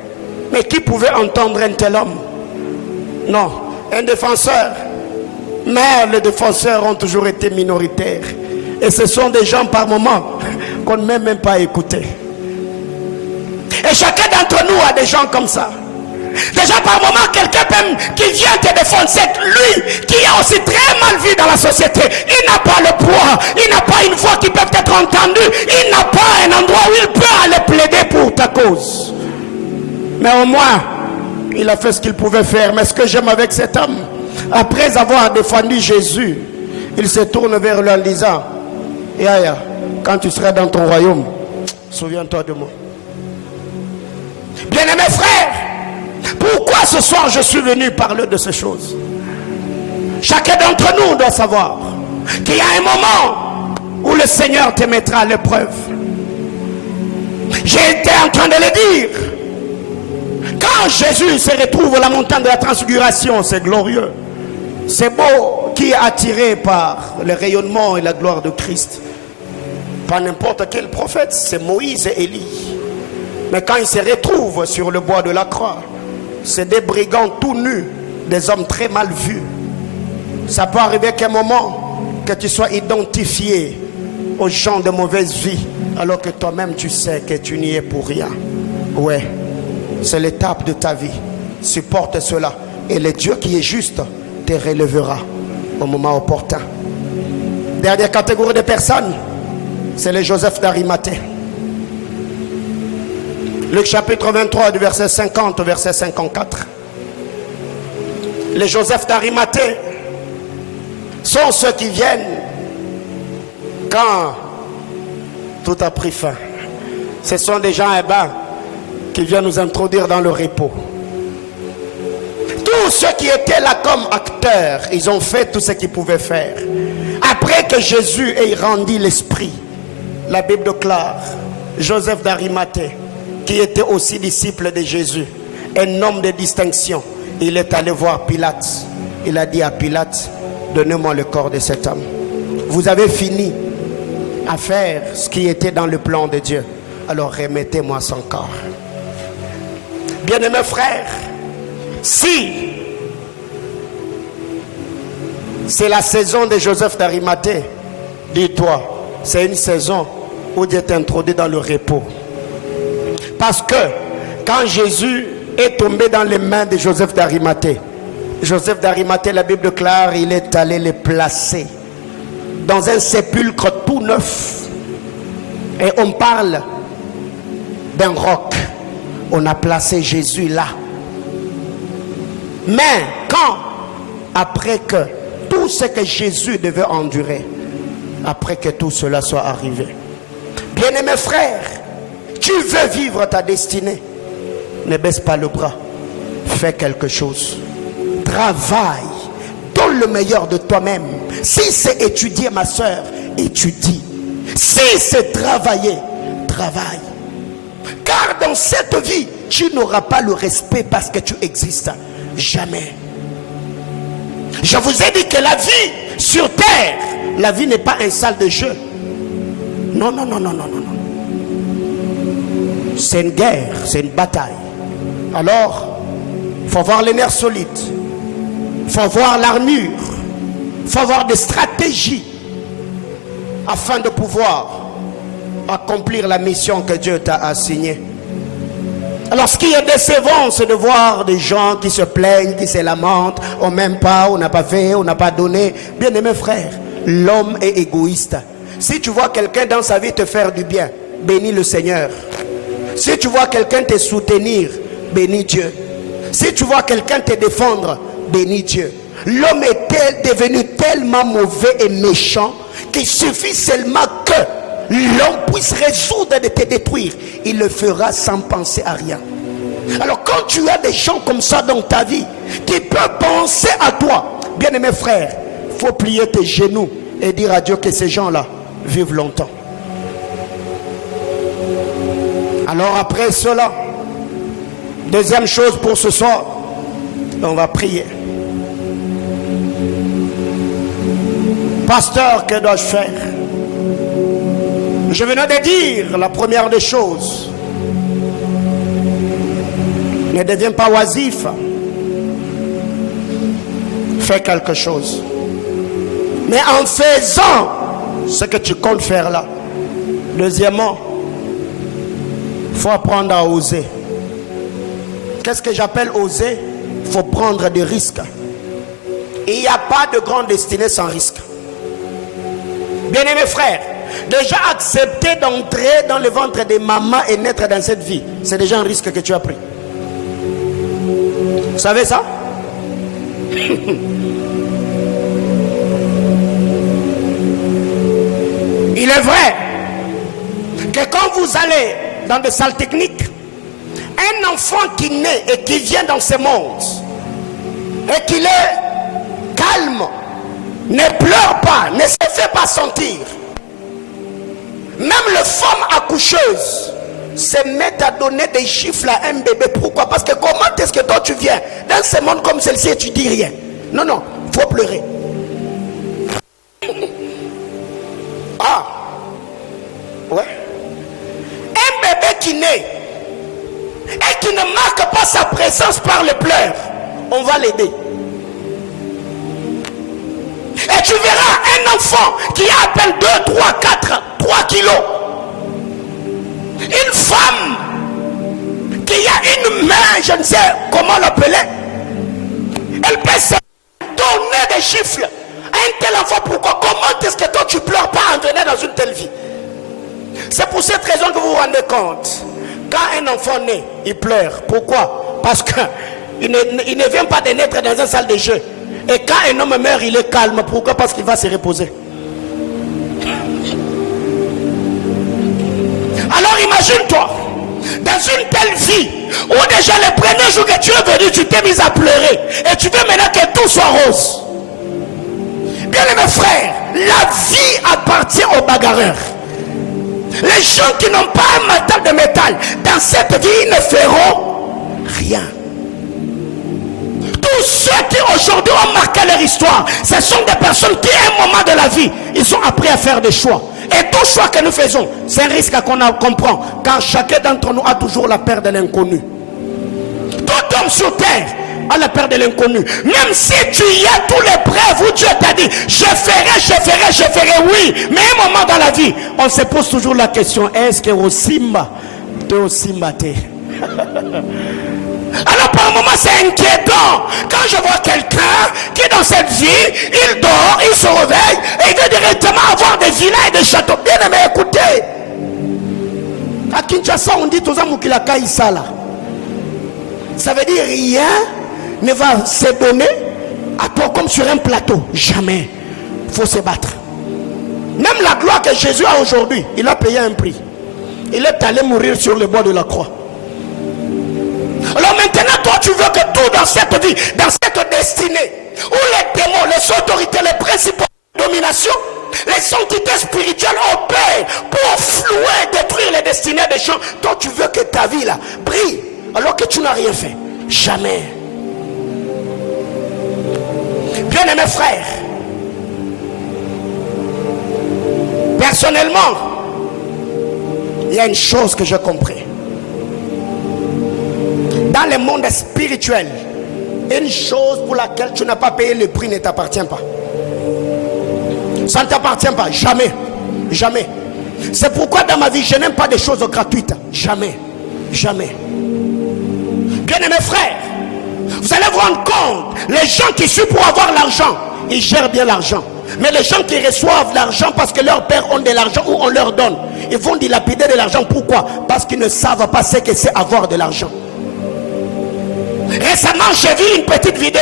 Mais qui pouvait entendre un tel homme? Non, un défenseur. Mais les défenseurs ont toujours été minoritaires. Et ce sont des gens par moments qu'on ne même pas écouter. Et chacun d'entre nous a des gens comme ça. Déjà par moment, quelqu'un qui vient te défendre, c'est lui qui est aussi très mal vu dans la société. Il n'a pas le poids, il n'a pas une voix qui peut être entendue, il n'a pas un endroit où il peut aller plaider pour ta cause. Mais au moins, il a fait ce qu'il pouvait faire. Mais ce que j'aime avec cet homme, après avoir défendu Jésus, il se tourne vers lui en disant, Yaya, quand tu seras dans ton royaume, souviens-toi de moi. Bien-aimés frères, pourquoi ce soir je suis venu parler de ces choses? Chacun d'entre nous doit savoir qu'il y a un moment où le Seigneur te mettra à l'épreuve. J'ai été en train de le dire. Quand Jésus se retrouve à la montagne de la transfiguration, c'est glorieux. C'est beau, qui est attiré par le rayonnement et la gloire de Christ. Pas n'importe quel prophète, c'est Moïse et Élie. Mais quand ils se retrouvent sur le bois de la croix, c'est des brigands tout nus, des hommes très mal vus. Ça peut arriver qu'à un moment que tu sois identifié aux gens de mauvaise vie, alors que toi-même tu sais que tu n'y es pour rien. Ouais, c'est l'étape de ta vie. Supporte cela et le Dieu qui est juste te relèvera au moment opportun. Dernière catégorie de personnes, c'est le Joseph d'Arimathée. Luc chapitre 23 du verset 50 au verset 54. Les Joseph d'Arimathée sont ceux qui viennent quand tout a pris fin. Ce sont des gens qui viennent nous introduire dans le repos. Tous ceux qui étaient là comme acteurs, ils ont fait tout ce qu'ils pouvaient faire. Après que Jésus ait rendu l'esprit, la Bible déclare, Joseph d'Arimathée, qui était aussi disciple de Jésus, un homme de distinction, il est allé voir Pilate. Il a dit à Pilate, donnez-moi le corps de cet homme. Vous avez fini à faire ce qui était dans le plan de Dieu, alors remettez-moi son corps. Bien-aimés frères, si c'est la saison de Joseph d'Arimathée, dis-toi, c'est une saison où Dieu t'introduit dans le repos. Parce que quand Jésus est tombé dans les mains de Joseph d'Arimathée, la Bible déclare, il est allé le placer dans un sépulcre tout neuf. Et on parle d'un roc. On a placé Jésus là. Mais quand, après que tout ce que Jésus devait endurer, après que tout cela soit arrivé, bien-aimés frères, tu veux vivre ta destinée, ne baisse pas le bras, fais quelque chose, travaille, donne le meilleur de toi-même. Si c'est étudier, ma soeur, étudie. Si c'est travailler, travaille. Car dans cette vie, tu n'auras pas le respect parce que tu existes. Jamais. Je vous ai dit que la vie sur terre, la vie n'est pas un salle de jeu. Non, non, non, non, non, non. C'est une guerre, c'est une bataille. Alors, il faut avoir les nerfs solides. Il faut avoir l'armure. Il faut avoir des stratégies afin de pouvoir accomplir la mission que Dieu t'a assignée. Alors ce qui est décevant, c'est de voir des gens qui se plaignent, qui se lamentent, on m'aime pas, on n'a pas fait, on n'a pas donné. Bien aimé frère, l'homme est égoïste. Si tu vois quelqu'un dans sa vie te faire du bien, bénis le Seigneur. Si tu vois quelqu'un te soutenir, bénis Dieu. Si tu vois quelqu'un te défendre, bénis Dieu. L'homme est devenu tellement mauvais et méchant qu'il suffit seulement que l'homme puisse résoudre de te détruire. Il le fera sans penser à rien. Alors quand tu as des gens comme ça dans ta vie qui peuvent penser à toi, bien-aimé frère, il faut plier tes genoux et dire à Dieu que ces gens-là vivent longtemps. Alors après cela, deuxième chose pour ce soir, on va prier. Pasteur, que dois-je faire? Je venais de dire la première des choses. Ne deviens pas oisif. Fais quelque chose. Mais en faisant ce que tu comptes faire là. Deuxièmement, il faut apprendre à oser. Qu'est-ce que j'appelle oser? Il faut prendre des risques. Et il n'y a pas de grande destinée sans risque. Bien-aimés frères, déjà accepter d'entrer dans le ventre des mamans et naître dans cette vie, c'est déjà un risque que tu as pris. Vous savez ça? Il est vrai que quand vous allez dans des salles techniques, un enfant qui naît et qui vient dans ce monde et qu'il est calme, ne pleure pas, ne se fait pas sentir. Même les femmes accoucheuses se mettent à donner des chiffres à un bébé. Pourquoi? Parce que comment est-ce que toi tu viens dans ce monde comme celle-ci et tu dis rien? Non, non, il faut pleurer. Ah, ouais. Un bébé qui naît et qui ne marque pas sa présence par les pleurs, on va l'aider. Et tu verras un enfant qui a à peine 2, 3, 4, 3 kilos. Une femme qui a une main, je ne sais comment l'appeler. Elle peut se donner des chiffres à un tel enfant. Pourquoi? Comment est-ce que toi tu pleures pas entraîné dans une telle vie? C'est pour cette raison que vous vous rendez compte. Quand un enfant naît, il pleure. Pourquoi? Parce qu'il ne vient pas de naître dans une salle de jeu. Et quand un homme meurt, il est calme. Pourquoi? Parce qu'il va se reposer. Alors imagine-toi, dans une telle vie, où déjà le premier jour que tu es venu, tu t'es mis à pleurer. Et tu veux maintenant que tout soit rose. Bien mes frères, la vie appartient aux bagarreurs. Les gens qui n'ont pas un mental de métal, dans cette vie, ne feront rien. Tous ceux qui aujourd'hui ont marqué leur histoire, ce sont des personnes qui à un moment de la vie, ils ont appris à faire des choix. Et tout choix que nous faisons, c'est un risque qu'on prend, car chacun d'entre nous a toujours la peur de l'inconnu. Tout homme sur terre a la peur de l'inconnu. Même si tu y as tous les preuves où Dieu t'a dit, je ferai, oui. Mais à un moment dans la vie, on se pose toujours la question, est-ce que au Simba, tu es au Simba? Alors par un moment c'est inquiétant quand je vois quelqu'un qui dans cette vie, il dort, il se réveille et il veut directement avoir des villas et des châteaux. Bien aimé, écoutez, à Kinshasa on dit tous la Kaïsala. Ça veut dire rien ne va se donner à toi comme sur un plateau. Jamais. Il faut se battre. Même la gloire que Jésus a aujourd'hui, il a payé un prix. Il est allé mourir sur le bois de la croix. Alors maintenant, toi, tu veux que tout dans cette vie, dans cette destinée, où les démons, les autorités, les principaux de domination, les entités spirituelles opèrent pour flouer, détruire les destinées des gens. Toi, tu veux que ta vie là brille, alors que tu n'as rien fait. Jamais. Bien aimés frères, personnellement, il y a une chose que j'ai compris. Dans le monde spirituel, une chose pour laquelle tu n'as pas payé le prix ne t'appartient pas. Ça ne t'appartient pas, jamais. Jamais. C'est pourquoi dans ma vie, je n'aime pas des choses gratuites. Jamais. Jamais. Bien aimés frères, vous allez vous rendre compte, les gens qui suivent pour avoir l'argent, ils gèrent bien l'argent. Mais les gens qui reçoivent l'argent parce que leurs pères ont de l'argent ou on leur donne, ils vont dilapider de l'argent. Pourquoi? Parce qu'ils ne savent pas ce que c'est avoir de l'argent. Récemment, j'ai vu une petite vidéo.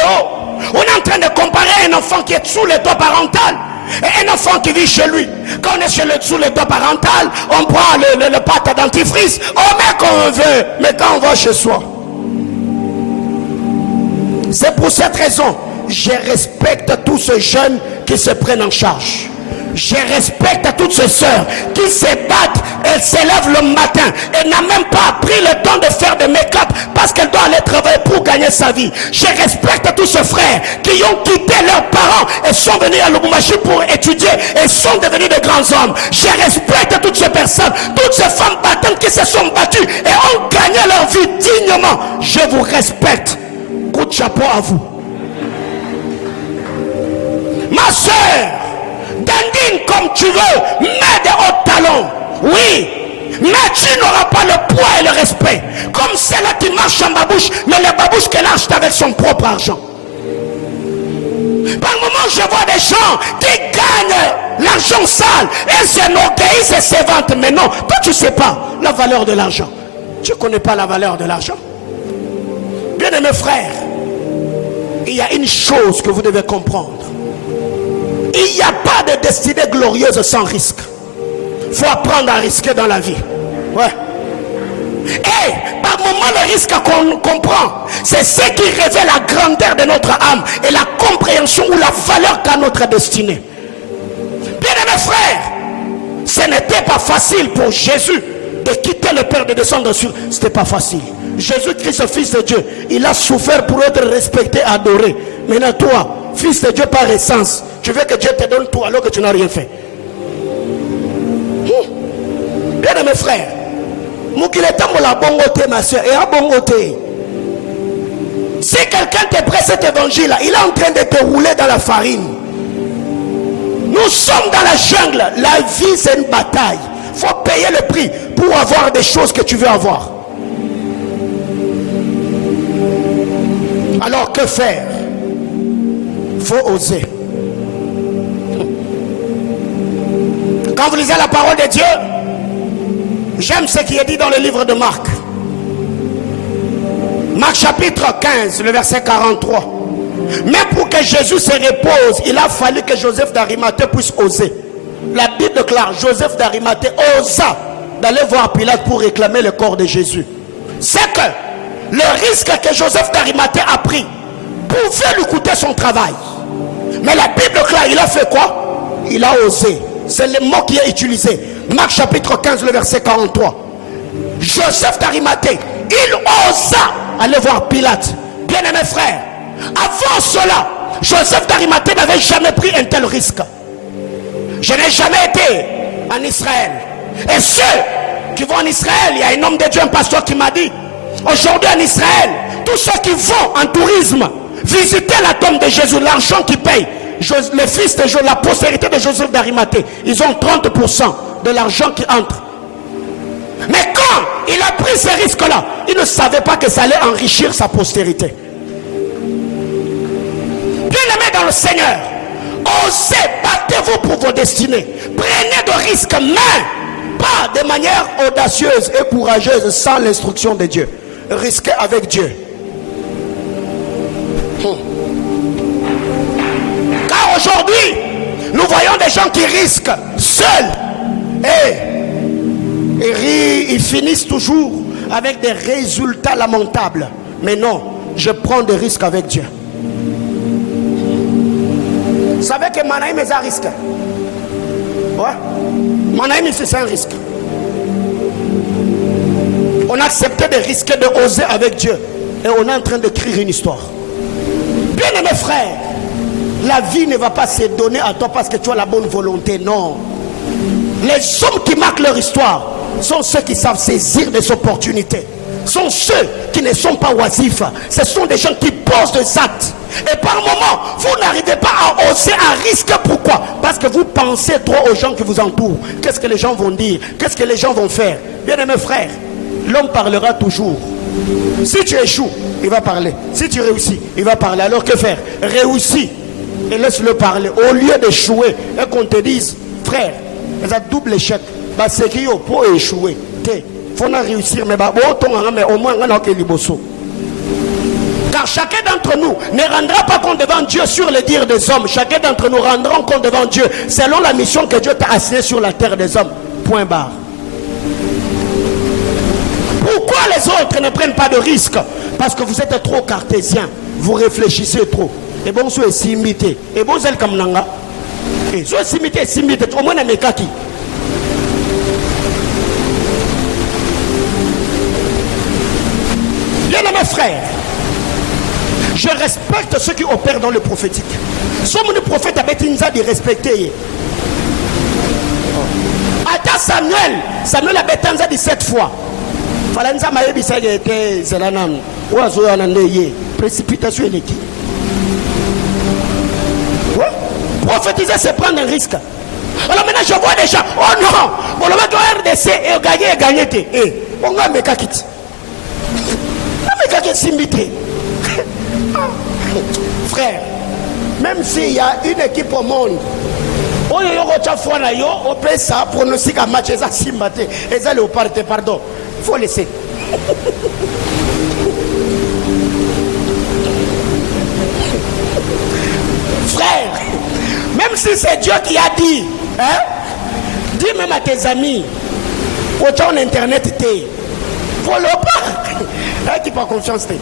On est en train de comparer un enfant qui est sous le toit parental et un enfant qui vit chez lui. Quand on est sous le toit parental, on prend le pâte dentifrice, on met comme on veut. Mais quand on va chez soi, c'est pour cette raison, je respecte tous ces jeunes qui se prennent en charge. Je respecte toutes ces sœurs qui se battent, elles s'élèvent le matin et n'a même pas pris le temps de faire de make-up parce qu'elle doit aller travailler pour gagner sa vie. Je respecte tous ces frères qui ont quitté leurs parents et sont venus à Lubumbashi pour étudier et sont devenus de grands hommes. Je respecte toutes ces personnes, toutes ces femmes battantes qui se sont battues et ont gagné leur vie dignement. Je vous respecte. Coup de chapeau à vous. Ma soeur, dandine comme tu veux, mets de hauts talons, oui, mais tu n'auras pas le poids et le respect, comme celle-là qui marche en babouche, mais la babouche qu'elle achète avec son propre argent. Par moment, je vois des gens qui gagnent l'argent sale, et s'enorgueillissent et se vantent, mais non, toi tu ne sais pas la valeur de l'argent. Tu ne connais pas la valeur de l'argent. Bien-aimés frères, il y a une chose que vous devez comprendre. Il n'y a pas de destinée glorieuse sans risque. Il faut apprendre à risquer dans la vie. Ouais. Et par moment, le risque qu'on comprend, c'est ce qui révèle la grandeur de notre âme et la compréhension ou la valeur qu'a notre destinée. Bien-aimés frères, ce n'était pas facile pour Jésus de quitter le Père, de descendre sur. Ce n'était pas facile. Jésus-Christ, fils de Dieu, il a souffert pour être respecté, adoré. Maintenant, toi, fils de Dieu par essence, tu veux que Dieu te donne tout alors que tu n'as rien fait. Bien aimé frère, ma soeur, et à bongoté. Si quelqu'un te prête cet évangile, il est en train de te rouler dans la farine. Nous sommes dans la jungle. La vie, c'est une bataille. Il faut payer le prix pour avoir des choses que tu veux avoir. Alors que faire? Il faut oser. Quand vous lisez la parole de Dieu, j'aime ce qui est dit dans le livre de Marc. Marc chapitre 15, le verset 43. Mais pour que Jésus se repose, il a fallu que Joseph d'Arimathée puisse oser. La Bible déclare, Joseph d'Arimathée osa d'aller voir Pilate pour réclamer le corps de Jésus. C'est que le risque que Joseph d'Arimathée a pris pouvait lui coûter son travail. Mais la Bible déclare, il a fait quoi? Il a osé. C'est le mot qui est utilisé. Marc chapitre 15, le verset 43. Joseph d'Arimathée, il osa aller voir Pilate. Bien-aimés frères, avant cela, Joseph d'Arimathée n'avait jamais pris un tel risque. Je n'ai jamais été en Israël. Et ceux qui vont en Israël, il y a un homme de Dieu, un pasteur qui m'a dit, aujourd'hui en Israël, tous ceux qui vont en tourisme, visiter la tombe de Jésus, l'argent qu'ils payent, les fils de Joseph, la postérité de Joseph d'Arimathée, ils ont 30% de l'argent qui entre. Mais quand il a pris ce risque-là, il ne savait pas que ça allait enrichir sa postérité. Bien-aimés dans le Seigneur, osez, battez-vous pour vos destinées. Prenez de risques, mais pas de manière audacieuse et courageuse sans l'instruction de Dieu. Risquez avec Dieu. Car aujourd'hui, nous voyons des gens qui risquent seuls et ils finissent toujours avec des résultats lamentables. Mais non, je prends des risques avec Dieu. Vous savez que Manaïm est un risque. Ouais. Manaïm, c'est un risque. On a accepté de risquer, de oser avec Dieu. Et on est en train d'écrire une histoire. Bien aimés frères, la vie ne va pas se donner à toi parce que tu as la bonne volonté. Non. Les hommes qui marquent leur histoire sont ceux qui savent saisir des opportunités. Sont ceux qui ne sont pas oisifs. Ce sont des gens qui posent des actes. Et par moment, vous n'arrivez pas à oser, à risquer. Pourquoi? Parce que vous pensez trop aux gens qui vous entourent. Qu'est-ce que les gens vont dire? Qu'est-ce que les gens vont faire? Bien aimés frères, l'homme parlera toujours. Si tu échoues, il va parler. Si tu réussis, il va parler. Alors que faire? Réussis et laisse-le parler. Au lieu d'échouer et qu'on te dise, frère, c'est un double échec. C'est qu'il faut échouer. Il faut réussir, mais au moins on a que les bossos. Car chacun d'entre nous ne rendra pas compte devant Dieu sur les dires des hommes. Chacun d'entre nous rendra compte devant Dieu selon la mission que Dieu t'a assignée sur la terre des hommes. Point barre. Pourquoi les autres ne prennent pas de risques? Parce que vous êtes trop cartésien. Vous réfléchissez trop. Et bon, c'est imité. Et bon, c'est comme nanga. Et so simité, au moins, mes kaki. Bien mes frères, je respecte ceux qui opèrent dans le prophétique. Somme le prophète avait une de respecter. Ata Samuel a betanza 17 fois. Falanza maye bisage était zelanam. Oazo anandeye. Précipitation eleki. Ouais. Prophétiser, c'est prendre un risque. Alors maintenant je vois déjà. Oh non, on le met au RDC et gagner. Eh, on va me kakiti. On me kakiti simbité. Frère, même s'il y a une équipe au monde, on peut ça pronostic un match, ça simbaté, et ça le parté, pardon, il faut laisser. Frère, même si c'est Dieu qui a dit, hein, dis même à tes amis, au temps internet, t'es, pour le pas, tu pas confiance, t'es.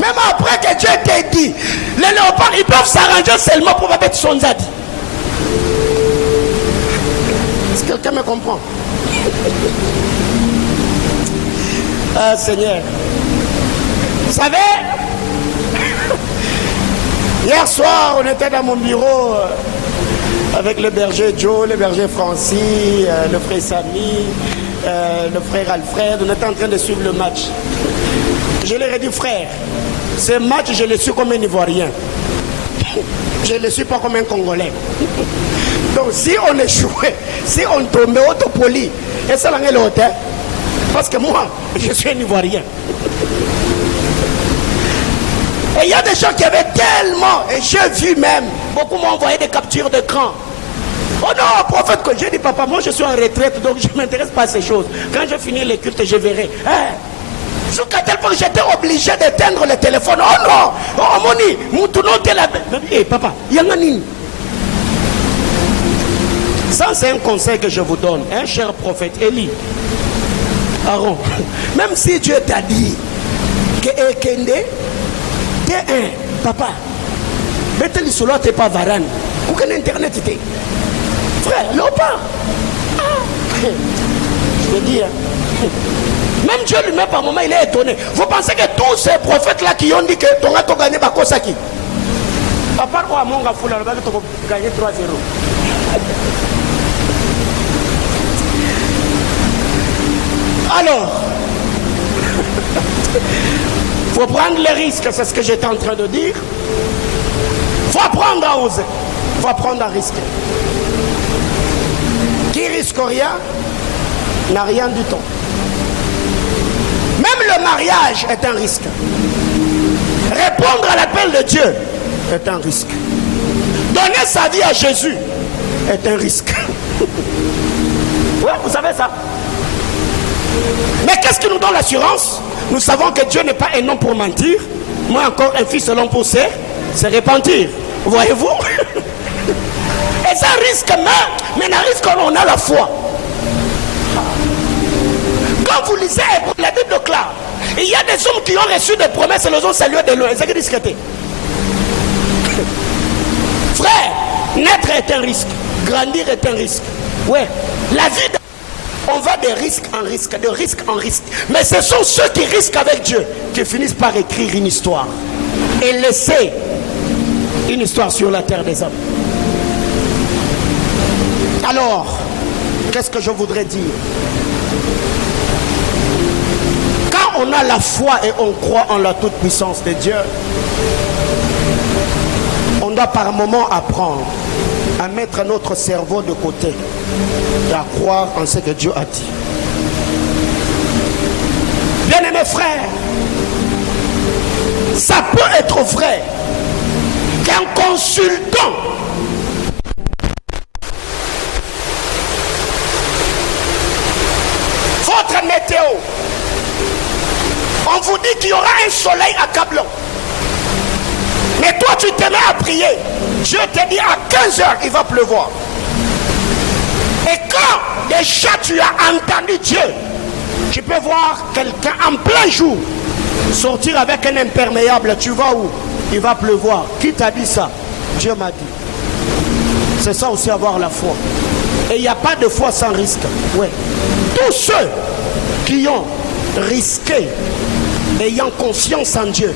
Même après que Dieu t'ait dit, les léopards, ils peuvent s'arranger seulement pour mettre son zad. Est-ce que quelqu'un me comprend? Ah Seigneur. Vous savez, hier soir, on était dans mon bureau avec le berger Joe, le berger Francis, le frère Samy, le frère Alfred. On était en train de suivre le match. Je leur ai dit, frère, ce match, je le suis comme un Ivoirien. Je ne le suis pas comme un Congolais. Donc, si on échouait, si on tombait autopoli, et ça l'en est l'autre, hein? Parce que moi, je suis un Ivoirien. Et il y a des gens qui avaient tellement, et j'ai vu même, beaucoup m'ont envoyé des captures d'écran. Oh non, prophète, que j'ai dit, papa, moi je suis en retraite, donc je ne m'intéresse pas à ces choses. Quand je finis les cultes, je verrai. Hein? Jusqu'à tel point que j'étais obligé d'éteindre le téléphone. Oh non! Oh moni! Moutonon t'es là. Hé papa, yanganine. Ça c'est un conseil que je vous donne. Un cher prophète, Élie, Aaron, même si Dieu t'a dit que Ekende, t'es un papa, mettez-le sur l'autre, t'es pas varane. Ou que l'internet t'es. Frère, l'opin. Je veux dire. Même Dieu lui-même par moment il est étonné. Vous pensez que tous ces prophètes là qui ont dit que ton gars gagné Bakosaki, à part quoi mon gars fou là, tu as gagné 3-0. Alors, faut prendre les risques, c'est ce que j'étais en train de dire. Faut apprendre à oser, faut apprendre à risquer. Qui risque rien n'a rien du tout. Même le mariage est un risque. Répondre à l'appel de Dieu est un risque. Donner sa vie à Jésus est un risque. Oui, vous savez ça. Mais qu'est-ce qui nous donne l'assurance? Nous savons que Dieu n'est pas un homme pour mentir. Moi encore un fils selon pour se repentir. Voyez-vous? Et ça risque, mais un risque on a la foi. Quand vous lisez la Bible claire, il y a des hommes qui ont reçu des promesses et les ont salué de loin. C'est discuté. Frère, naître est un risque. Grandir est un risque. Ouais. La vie, on va de risque en risque, de risque en risque. Mais ce sont ceux qui risquent avec Dieu qui finissent par écrire une histoire et laisser une histoire sur la terre des hommes. Alors, qu'est-ce que je voudrais dire? Quand on a la foi et on croit en la toute-puissance de Dieu, on doit par moment apprendre à mettre notre cerveau de côté et à croire en ce que Dieu a dit. Bien-aimés frères, ça peut être vrai qu'un consultant votre météo, on vous dit qu'il y aura un soleil accablant. Mais toi tu te mets à prier. Dieu te dit à 15 heures il va pleuvoir. Et quand déjà tu as entendu Dieu, tu peux voir quelqu'un en plein jour sortir avec un imperméable. Tu vas où? Il va pleuvoir. Qui t'a dit ça? Dieu m'a dit. C'est ça aussi avoir la foi. Et il n'y a pas de foi sans risque. Ouais. Tous ceux qui ont risqué, ayant confiance en Dieu,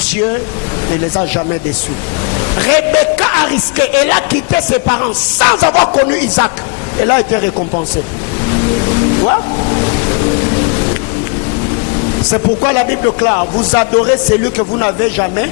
Dieu ne les a jamais déçus. Rebecca a risqué, elle a quitté ses parents sans avoir connu Isaac. Elle a été récompensée. Ouais. C'est pourquoi la Bible déclare, vous adorez celui que vous n'avez jamais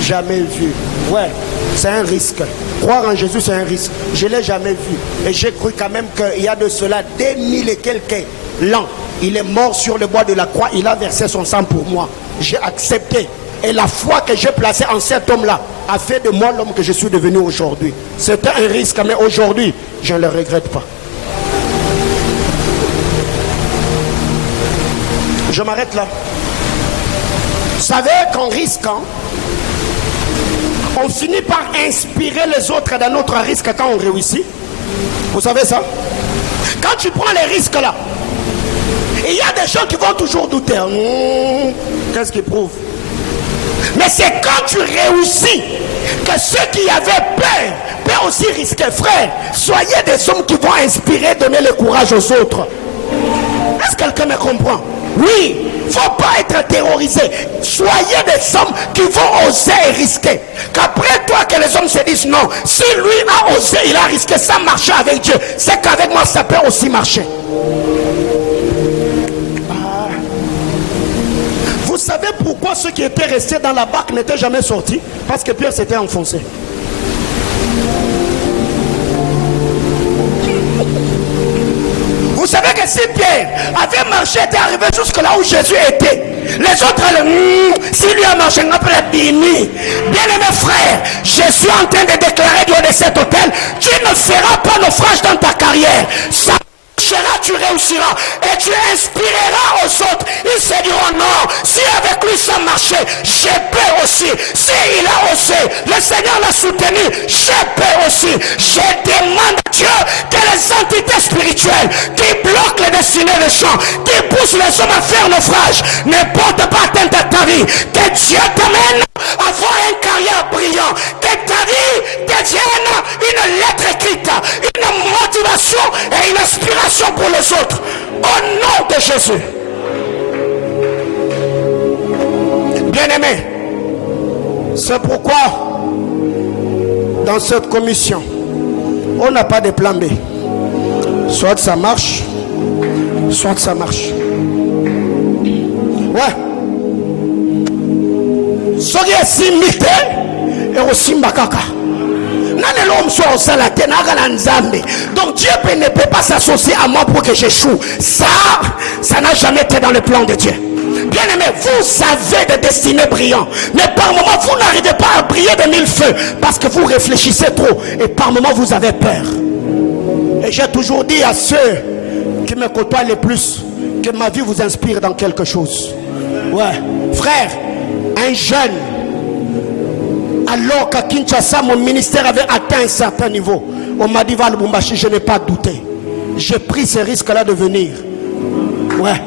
vu. Ouais, c'est un risque. Croire en Jésus, c'est un risque. Je ne l'ai jamais vu. Et j'ai cru quand même qu'il y a de cela 2000 et quelques l'an. Il est mort sur le bois de la croix. Il a versé son sang pour moi. J'ai accepté. Et la foi que j'ai placée en cet homme-là a fait de moi l'homme que je suis devenu aujourd'hui. C'était un risque, mais aujourd'hui, je ne le regrette pas. Je m'arrête là. Vous savez qu'en risquant, on finit par inspirer les autres dans notre risque quand on réussit. Vous savez ça? Quand tu prends les risques là, il y a des gens qui vont toujours douter. Qu'est-ce qu'ils prouvent? Mais c'est quand tu réussis que ceux qui avaient peur peuvent aussi risquer. Frère, soyez des hommes qui vont inspirer, donner le courage aux autres. Est-ce que quelqu'un me comprend? Oui, il ne faut pas être terrorisé. Soyez des hommes qui vont oser et risquer. Qu'après toi que les hommes se disent non, si lui a osé, il a risqué, ça marcher avec Dieu, c'est qu'avec moi ça peut aussi marcher. Vous savez pourquoi ceux qui étaient restés dans la barque n'étaient jamais sortis? Parce que Pierre s'était enfoncé. Vous savez que si Pierre avait marché, était arrivé jusque là où Jésus était, les autres allaient, si lui a marché, après Bini. Bien-aimé frère, je suis en train de déclarer du haut de cet hôtel, tu ne feras pas naufrage dans ta carrière. Ça tu réussiras et tu inspireras aux autres. Ils se diront non, si avec lui ça marchait, je peux aussi. Si il a osé, le Seigneur l'a soutenu, je peux aussi. Je demande à Dieu que les entités spirituelles qui bloquent les destinées des gens, qui poussent les hommes à faire naufrage, ne portent pas atteinte à ta vie. Que Dieu t'amène à avoir une carrière brillante, que ta vie devienne une lettre écrite, une motivation et une inspiration pour les autres, au nom de Jésus. Bien-aimé, c'est pourquoi dans cette commission on n'a pas de plan B. Soit ça marche, soit ça marche. Ouais. Ce qui est simité et aussi makaka. Donc Dieu ne peut pas s'associer à moi pour que j'échoue. Ça n'a jamais été dans le plan de Dieu. Bien aimé, vous avez des destinées brillantes, mais par moment vous n'arrivez pas à briller de mille feux parce que vous réfléchissez trop et par moment vous avez peur. Et j'ai toujours dit à ceux qui me côtoient le plus que ma vie vous inspire dans quelque chose. Ouais, frère, un jeune, alors qu'à Kinshasa, mon ministère avait atteint un certain niveau, on m'a dit, Val Bumbashi, je n'ai pas douté. J'ai pris ce risque-là de venir. Ouais,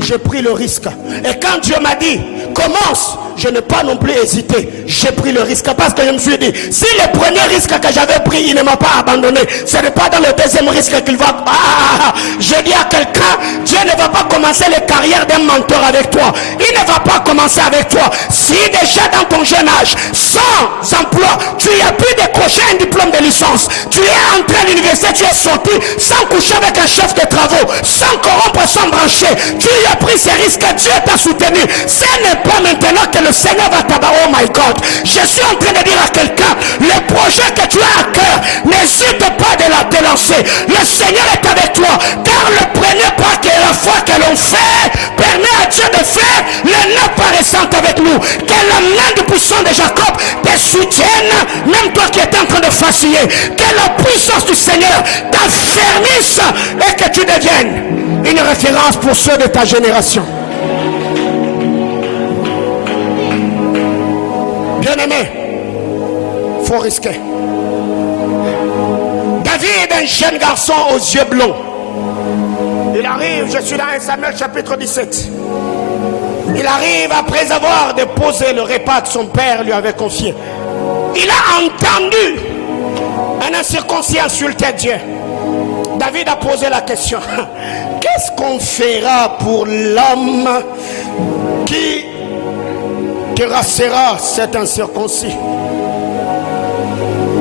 j'ai pris le risque. Et quand Dieu m'a dit, commence, je n'ai pas non plus hésité. J'ai pris le risque parce que je me suis dit, si le premier risque que j'avais pris, il ne m'a pas abandonné, ce n'est pas dans le deuxième risque qu'il va... je dis à quelqu'un, Dieu ne va pas commencer la carrière d'un mentor avec toi. Il ne va pas commencer avec toi. Si déjà dans ton jeune âge, sans emploi, tu as pu décrocher un diplôme de licence, tu es entré à l'université, tu es sorti sans coucher avec un chef de travaux, sans corrompre, sans brancher, tu as pris ces risques, Dieu t'a soutenu. Ce n'est pas maintenant que le Seigneur va t'abattre. Oh my God, je suis en train de dire à quelqu'un, le projet que tu as à cœur, n'hésite pas de te lancer. Le Seigneur est avec toi, car le premier pas que la foi que l'on fait permet à Dieu de faire le neuf pas récent avec nous. Que la main du puissant de Jacob te soutienne, même toi qui es en train de vaciller. Que la puissance du Seigneur t'affermisse et que tu deviennes une référence pour ceux de ta génération. Bien-aimé, il faut risquer. David est un jeune garçon aux yeux blonds. Il arrive, je suis dans 1 Samuel chapitre 17. Il arrive après avoir déposé le repas que son père lui avait confié. Il a entendu Un incirconcis insultait Dieu. David a posé la question. Qu'est-ce qu'on fera pour l'homme qui terrassera cet incirconcis?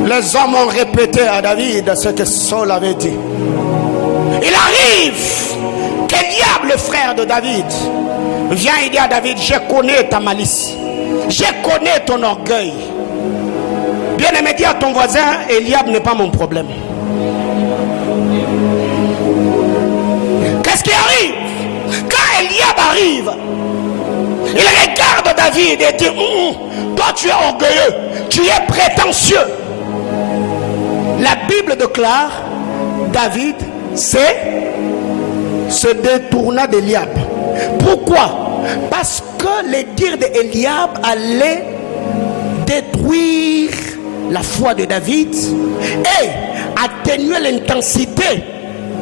Les hommes ont répété à David ce que Saul avait dit. Il arrive qu'Eliab, le frère de David, vient et dit à David, je connais ta malice, je connais ton orgueil. Bien aimé, dis à ton voisin, Eliab n'est pas mon problème. Qu'est-ce qui arrive? Quand Eliab arrive, il regarde David et dit, toi tu es orgueilleux, tu es prétentieux. La Bible déclare, David se détourna d'Eliab. Pourquoi? Parce que les dires d'Eliab allaient détruire la foi de David et atténuer l'intensité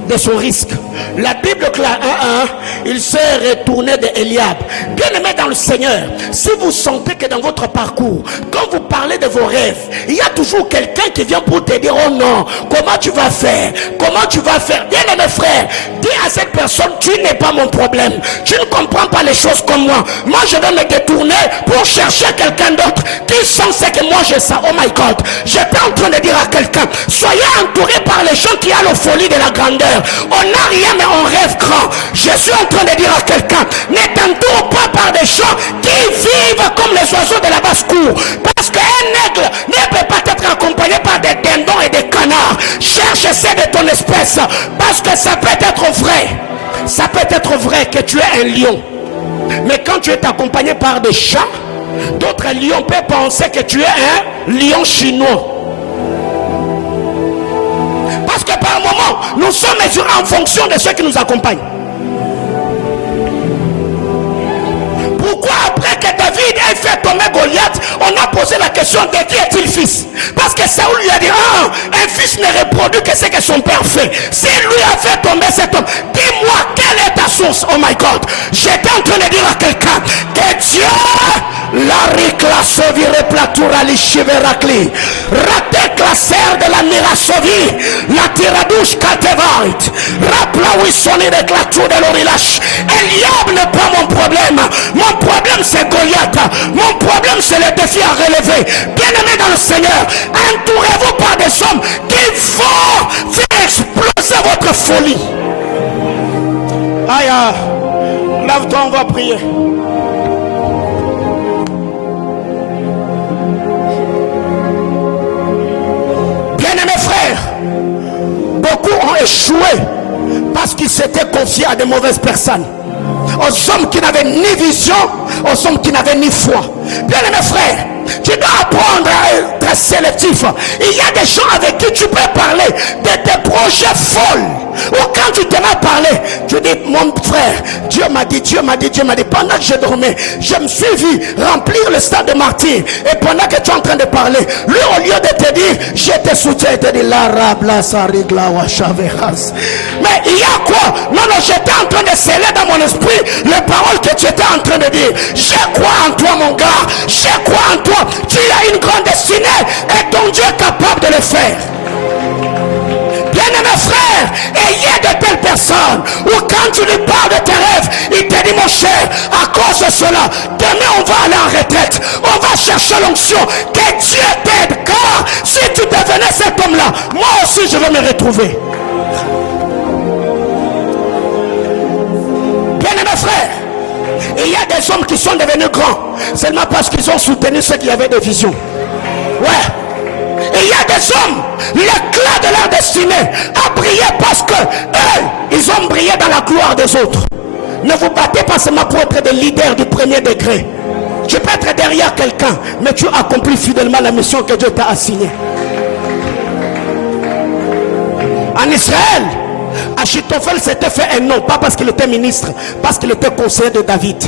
de son risque. La Bible déclare 1:1, il s'est retourné de Eliab. Bien aimé dans le Seigneur, si vous sentez que dans votre parcours, quand vous parlez de vos rêves, il y a toujours quelqu'un qui vient pour te dire, oh non, comment tu vas faire? Comment tu vas faire? Bien aimé frère, dis à cette personne, tu n'es pas mon problème. Tu ne comprends pas les choses comme moi. Moi je vais me détourner pour chercher quelqu'un d'autre qui sent ce que moi je sens. Oh my God, j'étais en train de dire à quelqu'un, soyez entourés par les gens qui ont la folie de la grandeur. On n'a rien mais on rêve grand. Je suis en train de dire à quelqu'un, ne t'entoure pas par des gens qui vivent comme les oiseaux de la basse-cour. Parce qu'un aigle ne peut pas être accompagné par des dindons et des canards. Cherche ceux de ton espèce. Parce que ça peut être vrai. Ça peut être vrai que tu es un lion. Mais quand tu es accompagné par des chats, d'autres lions peuvent penser que tu es un lion chinois. Parce que par moment, nous sommes mesurés en fonction de ceux qui nous accompagnent. Pourquoi après que David ait fait tomber Goliath, on a posé la question de qui est-il fils? Parce que Saül lui a dit, un fils ne reproduit que ce que son père fait. Si lui a fait tomber cet homme, dis-moi quelle est ta source? Oh my God, j'étais en train de dire à quelqu'un que Dieu la riclasovire platura lishiverakli rate classer de la mirasovi la tiradouche katevait rapla wissoni de clatou de l'orilache. Eliab n'est pas mon problème. Mon problème c'est Goliath. Mon problème c'est le défi à relever. Bien aimé dans le Seigneur, entourez-vous par des hommes qui vont faire exploser votre folie. Aïe, lève-toi, on va prier. Bien-aimés frères, beaucoup ont échoué parce qu'ils s'étaient confiés à de mauvaises personnes, aux hommes qui n'avaient ni vision, aux hommes qui n'avaient ni foi. Bien-aimés frères, tu dois apprendre à être sélectif. Il y a des gens avec qui tu peux parler de tes projets folles. Ou quand tu te mets à parler, tu dis, mon frère, Dieu m'a dit, Dieu m'a dit, Dieu m'a dit. Pendant que je dormais, je me suis vu remplir le stade de martyr. Et pendant que tu es en train de parler, lui au lieu de te dire, je te soutiens, il te dit, la rabla sarigla wa chaveras. Mais il y a quoi? Non, non, j'étais en train de sceller dans mon esprit les paroles que tu étais en train de dire. Je crois en toi, mon gars. Je crois en toi. Tu as une grande destinée et ton Dieu est capable de le faire. Bien-aimés frères, ayez de telles personnes où quand tu lui parles de tes rêves, il te dit, mon cher, à cause de cela, demain on va aller en retraite, on va chercher l'onction, que Dieu t'aide, car si tu devenais cet homme-là, moi aussi je vais me retrouver. Bien-aimés frères, il y a des hommes qui sont devenus grands seulement parce qu'ils ont soutenu ceux qui avaient des visions. Ouais. Et il y a des hommes, l'éclat de leur destinée a brillé parce que eux, ils ont brillé dans la gloire des autres. Ne vous battez pas seulement pour être des leaders du premier degré. Tu peux être derrière quelqu'un, mais tu accomplis fidèlement la mission que Dieu t'a assignée. En Israël, Achitophel s'était fait un nom, pas parce qu'il était ministre, parce qu'il était conseiller de David.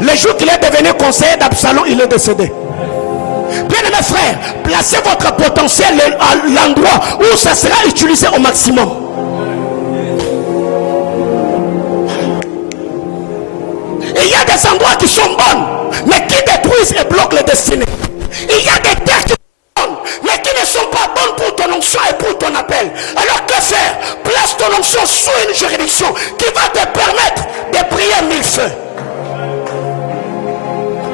Le jour qu'il est devenu conseiller d'Absalom, il est décédé. Bien-aimés frères, placez votre potentiel à l'endroit où ça sera utilisé au maximum. Et il y a des endroits qui sont bons, mais qui détruisent et bloquent les destinées. Il y a des terres qui sont bonnes, mais qui ne sont pas bonnes pour ton onction et pour ton appel. Alors que faire? Place ton onction sous une juridiction qui va te permettre de prier 1000 feux.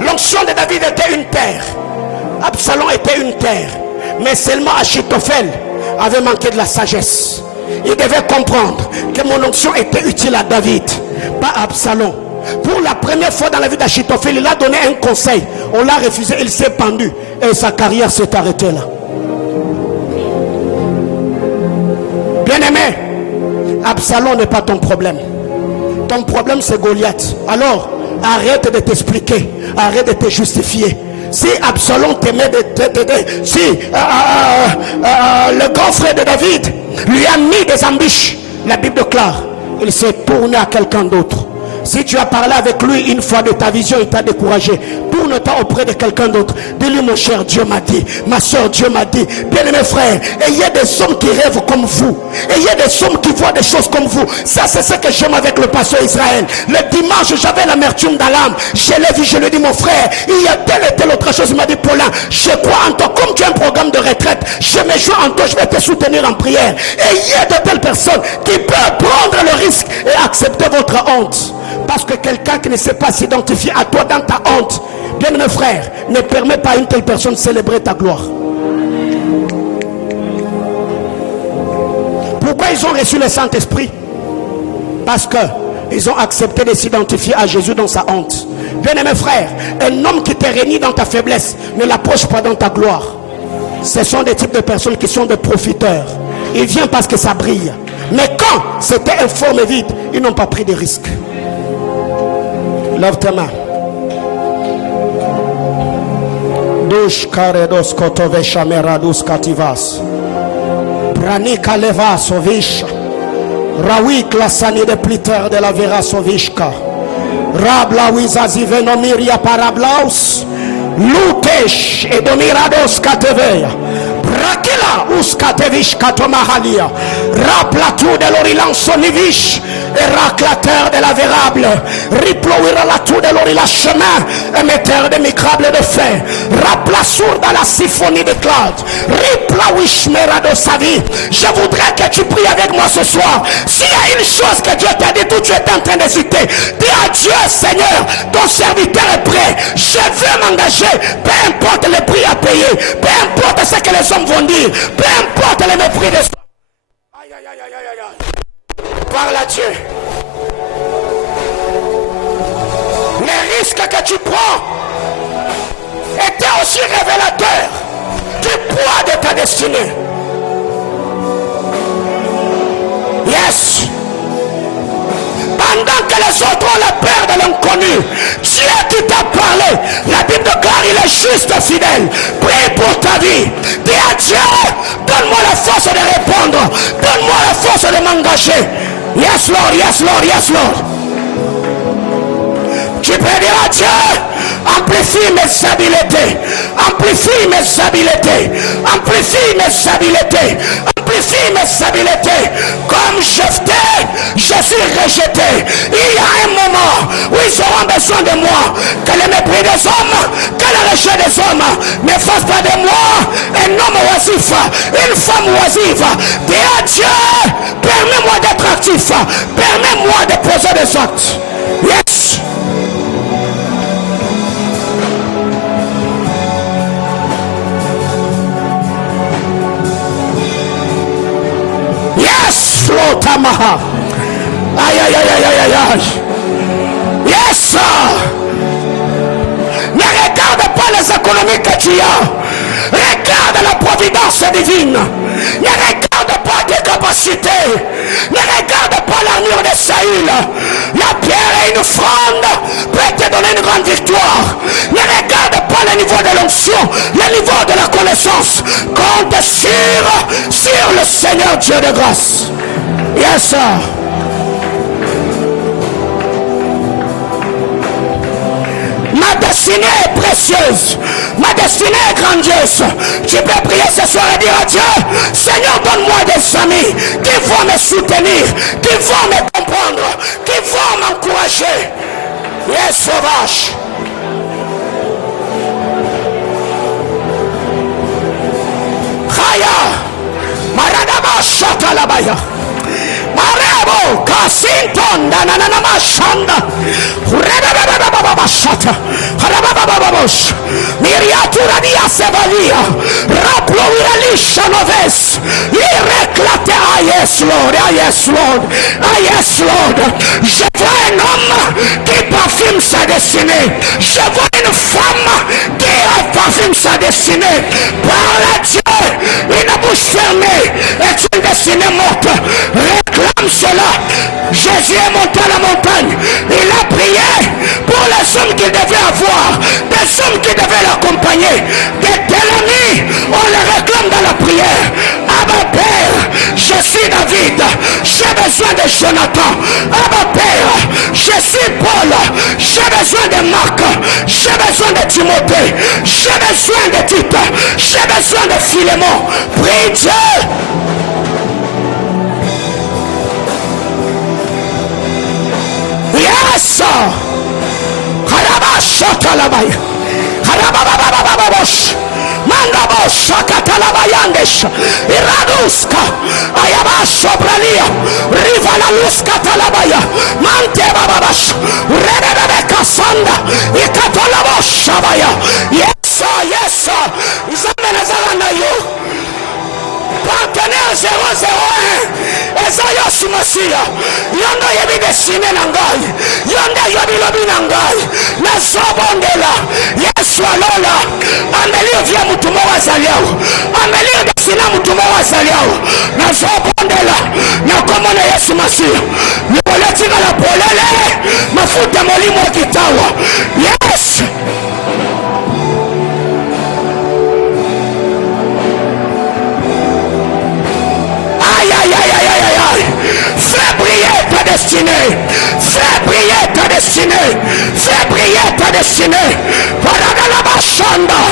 L'onction de David était une terre. Absalom était une terre. Mais seulement Achitophel avait manqué de la sagesse. Il devait comprendre que mon onction était utile à David, pas à Absalom. Pour la première fois dans la vie d'Achitophel, il a donné un conseil. On l'a refusé, il s'est pendu. Et sa carrière s'est arrêtée là. Bien-aimé, Absalom n'est pas ton problème. Ton problème c'est Goliath. Alors, arrête de t'expliquer. Arrête de te justifier. Si Absalom t'aimait de t'aider, si le grand frère de David lui a mis des embûches, la Bible déclare, il s'est tourné à quelqu'un d'autre. Si tu as parlé avec lui une fois de ta vision, il t'a découragé. Tourne-toi auprès de quelqu'un d'autre. Dis-lui, mon cher, Dieu m'a dit. Ma soeur, Dieu m'a dit. Bien-aimés frères, ayez des hommes qui rêvent comme vous. Ayez des hommes qui voient des choses comme vous. Ça, c'est ce que j'aime avec le pasteur Israël. Le dimanche, j'avais l'amertume dans l'âme. Je l'ai vu, je lui ai dit, mon frère, il y a telle et telle autre chose. Il m'a dit, Paulin, je crois en toi. Comme tu as un programme de retraite, je me joins en toi, je vais te soutenir en prière. Ayez de telles personnes qui peuvent prendre le risque et accepter votre honte. Parce que quelqu'un qui ne sait pas s'identifier à toi dans ta honte, bien mes frères, ne permet pas à une telle personne de célébrer ta gloire. Pourquoi ils ont reçu le Saint-Esprit? Parce que ils ont accepté de s'identifier à Jésus dans sa honte. Bien mes frères, un homme qui te réunit dans ta faiblesse, ne l'approche pas dans ta gloire. Ce sont des types de personnes qui sont des profiteurs. Ils viennent parce que ça brille. Mais quand c'était un forme vide, ils n'ont pas pris de risques. Lève tes mains. Douche karedos kotovesha meradus kativas. Pranika leva sovish. Rawik la sani de pliter de la vera sovishka. Rabla wizazive nomiria parablaus. Lutesh et domirados kateveya. Brakila uskatevish katomahalia. Raplatou de l'orilan sonivish. Éraclateur de la vérable, riplouira la tour de l'orila chemin, émetteur de micrables de fer, rapla sourd dans la symphonie de Claude, ripla wishmera de sa vie. Je voudrais que tu pries avec moi ce soir. S'il y a une chose que Dieu t'a dit, tout tu es en train d'hésiter, dis à Dieu, Seigneur, ton serviteur est prêt, je veux m'engager, peu importe le prix à payer, peu importe ce que les hommes vont dire, peu importe les mépris des hommes. Aïe, aïe, aïe, aïe, aïe, aïe. Parle à Dieu. Les risques que tu prends étaient aussi révélateurs du poids de ta destinée. Yes. Pendant que les autres ont la peur de l'inconnu, Dieu qui t'a parlé, la Bible déclare, il est juste fidèle. Prie pour ta vie. Dis à Dieu, donne-moi la force de répondre. Donne-moi la force de m'engager. Yes Lord, yes Lord, yes Lord. Tu peux dire à Dieu, amplifie mes habiletés, amplifie mes habiletés, amplifie mes habiletés, amplifie mes habiletés. Comme Jephthé, je suis rejeté. Il y a un moment où ils auront besoin de moi. Que le mépris des hommes, que le rejet des hommes ne fasse pas de moi un homme oisif, une femme oisive. Dis à Dieu, permets-moi d'être actif, permets-moi de poser des actes. Yes. Yes, Flotamaha. Aïe, aïe, aïe, aïe, aïe, aïe. Yes. Ne regarde pas les économies que tu as. Regarde la providence divine. Ne regarde pas tes capacités. Ne regarde pas l'armure de Saül. La pierre et une offrande peut te donner une grande victoire. Ne regarde pas le niveau de l'onction, le niveau de la connaissance. Compte sur le Seigneur Dieu de grâce. Yes, sir. Ma destinée est précieuse. Ma destinée est grandiose. Tu peux prier ce soir et dire à Dieu, Seigneur, donne-moi des amis qui vont me soutenir, qui vont me comprendre, qui vont m'encourager. Yes, sauvage. Khaya. Marada Shatalabaya. Marebo Kasinton Danana Mashanda Shata Harabababos Miriatura dia Sevalia Raplo Iralisha Noves Ireclate. Yes Lord, yes Lord, yes Lord. Je vois un homme qui parfume sa destinée. Je vois une femme qui parfume sa destinée. Par la Dieu, une bouche fermée est une destinée morte. Réclame cela. Jésus est monté à la montagne. Il a prié pour les hommes qu'il devait avoir, des hommes qui devaient l'accompagner, des tels amis. On les réclame dans la prière. Abba Père, je suis David, j'ai besoin de Jonathan. Abba Père, je suis Paul, j'ai besoin de Marc, j'ai besoin de Timothée, j'ai besoin de Tite, j'ai besoin de Philémon. Prie Dieu. Yes. Harabashatalabaya. Harabababababosh. Mandabosha katalabayandesh. Iraduska. Ayabashobralia. Rivalaluska talabaya. Mante bababash. Rebebeka sanda. Ikatolaboshabaya. Yes, yes. Zamenazalanda yo. Partenaire 001 Ezayo Simasia Yondo yebi destine nangai Yonda yobi lobi nangai Nazobondela Yesu alola Amelio vya mutumo wa zaliao Amelio destina mutumo wa zaliao Nazobondela Nakomona Yesu Masia Nipoletika la polele Mafuta molimo wa kitawa. Yes. Fais briller ta destinée. Fais briller ta destinée. Fais briller ta destinée. Paradalaba Shanda.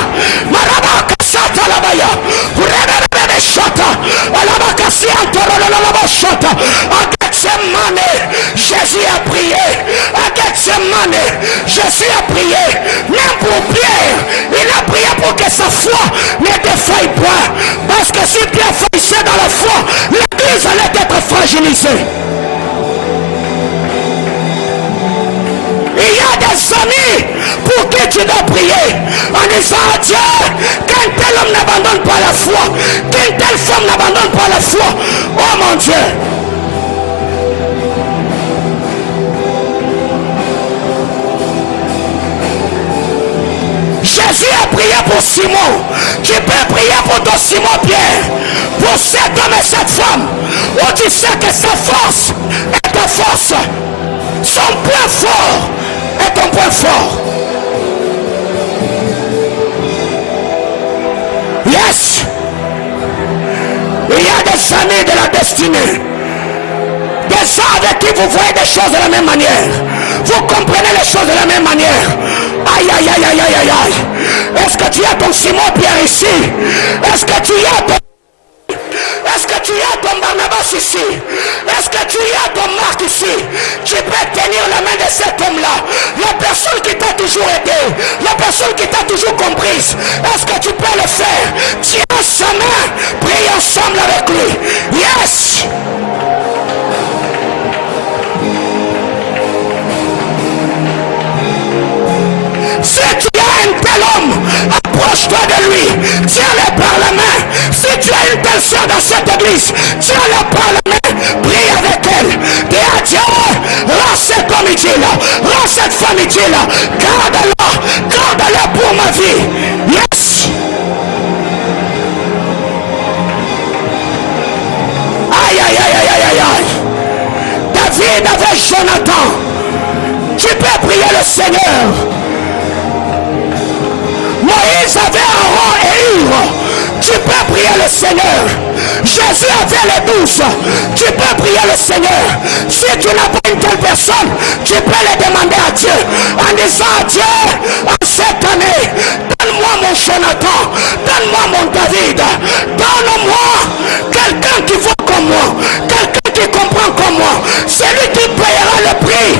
Marabaka Sata Labaya. Rebebe Shata. Alabaka Siantorolaba Shata. À Gethsemane, Jésus a prié. À Gethsemane, Jésus a prié. Même pour Pierre, il a prié pour que sa foi ne défaille point. Parce que si Pierre faillissait dans la foi, l'église allait être fragilisée. Il y a des amis pour qui tu dois prier en disant à Dieu qu'un tel homme n'abandonne pas la foi, qu'une telle femme n'abandonne pas la foi. Oh mon Dieu. Jésus a prié pour Simon. Tu peux prier pour ton Simon Pierre, pour cet homme et cette femme, où tu sais que sa force est ta force, son point fort est ton point fort. Yes. Il y a des amis de la destinée, des gens avec qui vous voyez des choses de la même manière, vous comprenez les choses de la même manière. Aïe aïe aïe aïe aïe aïe aïe. Est-ce que tu as ton Simon Pierre ici? Est-ce que tu as ton... Est-ce que tu as ton Barnabas ici? Est-ce que tu as ton Marc ici? Tu peux tenir la main de cet homme-là, la personne qui t'a toujours aidé, la personne qui t'a toujours comprise. Est-ce que tu peux le faire? Tiens sa main, prie ensemble avec lui. Yes. Si tu as un tel homme, approche-toi de lui, tiens-le par la main. Si tu as une telle soeur dans cette église, tiens-le par la main, prie avec elle. Dis à Dieu, rends cet homme utile, rends cette femme utile, garde-la pour ma vie. Yes. Aïe aïe aïe aïe aïe aïe. David avec Jonathan. Tu peux prier le Seigneur. Moïse avait Aaron et Hur. Tu peux prier le Seigneur. Jésus avait les 12. Tu peux prier le Seigneur. Si tu n'as pas une telle personne, tu peux le demander à Dieu en disant à Dieu, en cette année, donne-moi mon Jonathan, donne-moi mon David, donne-moi quelqu'un qui vaut comme moi, quelqu'un qui comprend comme moi, celui qui payera le prix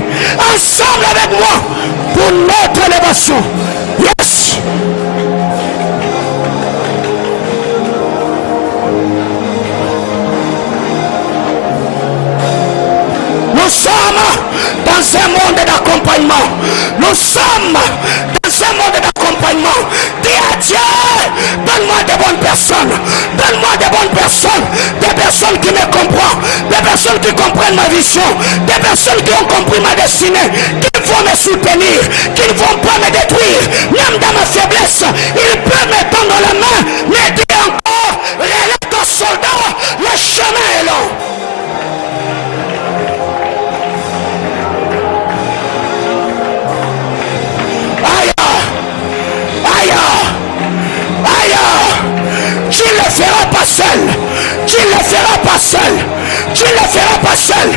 ensemble avec moi pour notre élévation. Yes. dans un monde d'accompagnement. Nous sommes dans un monde d'accompagnement. Dis à Dieu, donne-moi de bonnes personnes. Donne-moi de bonnes personnes. Des personnes qui me comprennent. Des personnes qui comprennent ma vision. Des personnes qui ont compris ma destinée. Qui vont me soutenir. Qui ne vont pas me détruire. Même dans ma faiblesse, ils peuvent me tendre la main. Mais dis encore, relève ton soldat. Le chemin est long. Aïe, aïe, aïe, tu ne le feras pas seul. Tu ne le feras pas seul. Tu ne le feras pas seul.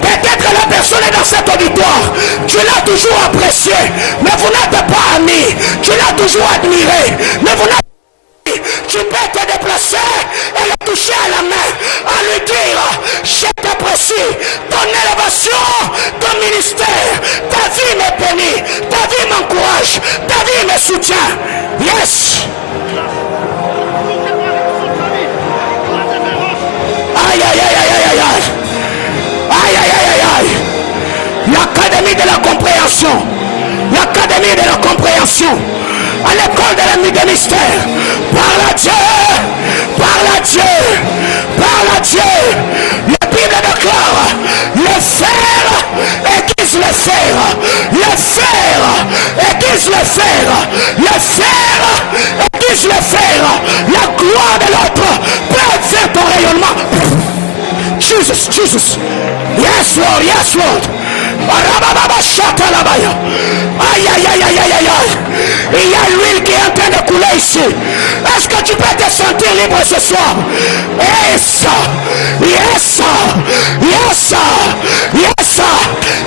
Peut-être la personne est dans cet auditoire. Tu l'as toujours apprécié, mais vous n'êtes pas amis. Tu l'as toujours admiré, mais vous n'êtes. Tu peux te déplacer et le toucher à la main, à lui dire, je t'apprécie, ton élévation, ton ministère, ta vie me bénit, ta vie m'encourage, ta vie me soutient. Yes. Aïe, aïe, aïe, aïe, aïe, aïe. Aïe, aïe, aïe, aïe, aïe. L'académie de la compréhension. L'académie de la compréhension. À l'école de la mystère. Parle à Dieu. Parle à Dieu. Parle à Dieu. La Bible déclare le fer aiguise le fer. Le fer aiguise le fer. Le fer aiguise le fer. La gloire de l'autre peut faire ton rayonnement. Jesus, Jesus. Yes, Lord, yes, Lord. Aïe, aïe, aïe, aïe, aïe, aïe. Il y a l'huile qui est en train de couler ici. Est-ce que tu peux te sentir libre ce soir? Yes, yes, yes, yes.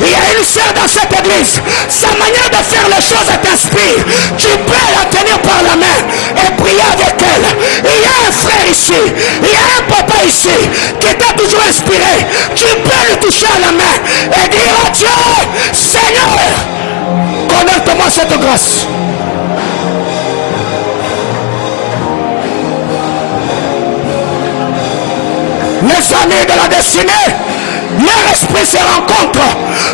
Il y a une sœur dans cette église. Sa manière de faire les choses t'inspire. Tu peux la tenir par la main et prier avec elle. Il y a un frère ici. Il y a un papa ici qui t'a toujours inspiré. Tu peux le toucher à la main et dire à Dieu, Seigneur, connecte-moi cette grâce. Les amis de la destinée, leur esprit se rencontre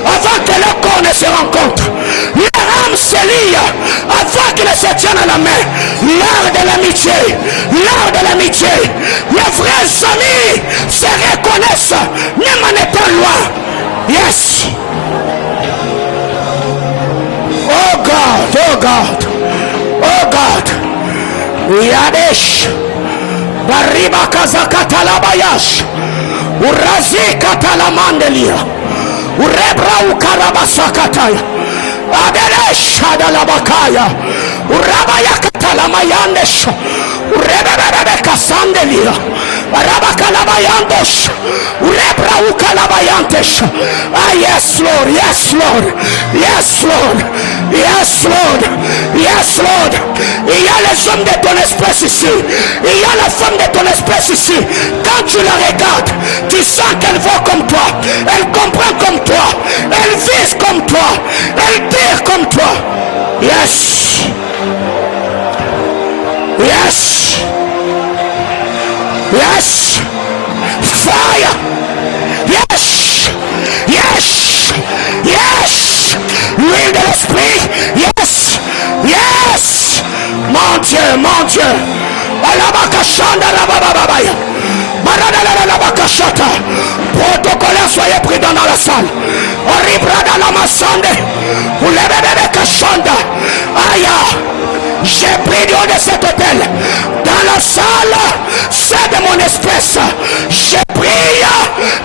avant que leur corps ne se rencontre. Leur âme se lie avant qu'ils ne se tiennent à la main. L'art de l'amitié, l'art de l'amitié. Les vrais amis se reconnaissent même en étant loin. Yes. Oh God, oh God, oh God. Yadesh. Bariba kazakatalabayash. Urazi katalamandelia. Urebra ukarabasakataya. Aderesh adalabakaya. Urabaya katalamayandesh. Urebebebe kasandelia. Arabakalabayandosh. Urebra ukalabayantesh. Ah, yes, Lord, yes, Lord, yes, Lord, yes, Lord, yes, Lord. Il y a les hommes de ton espèce ici. Il y a la femme de ton espèce ici. Quand tu la regardes, tu sens qu'elle voit comme toi. Elle comprend comme toi. Elle vise comme toi. Elle tire comme toi. Yes. Yes. Yes. Fire. Yes. Yes. Yes. L'huile de l'esprit. Yes. Yes. Mon Dieu, mon Dieu. Alabakashanda rabababaya. Maradalabakashata. Protocolaire, soyez prudents dans la salle. Oribrada la masande. Ulebebebe kashanda. Aya. J'ai pris du haut de cet hôtel. Dans la salle, c'est de mon espèce. J'ai pris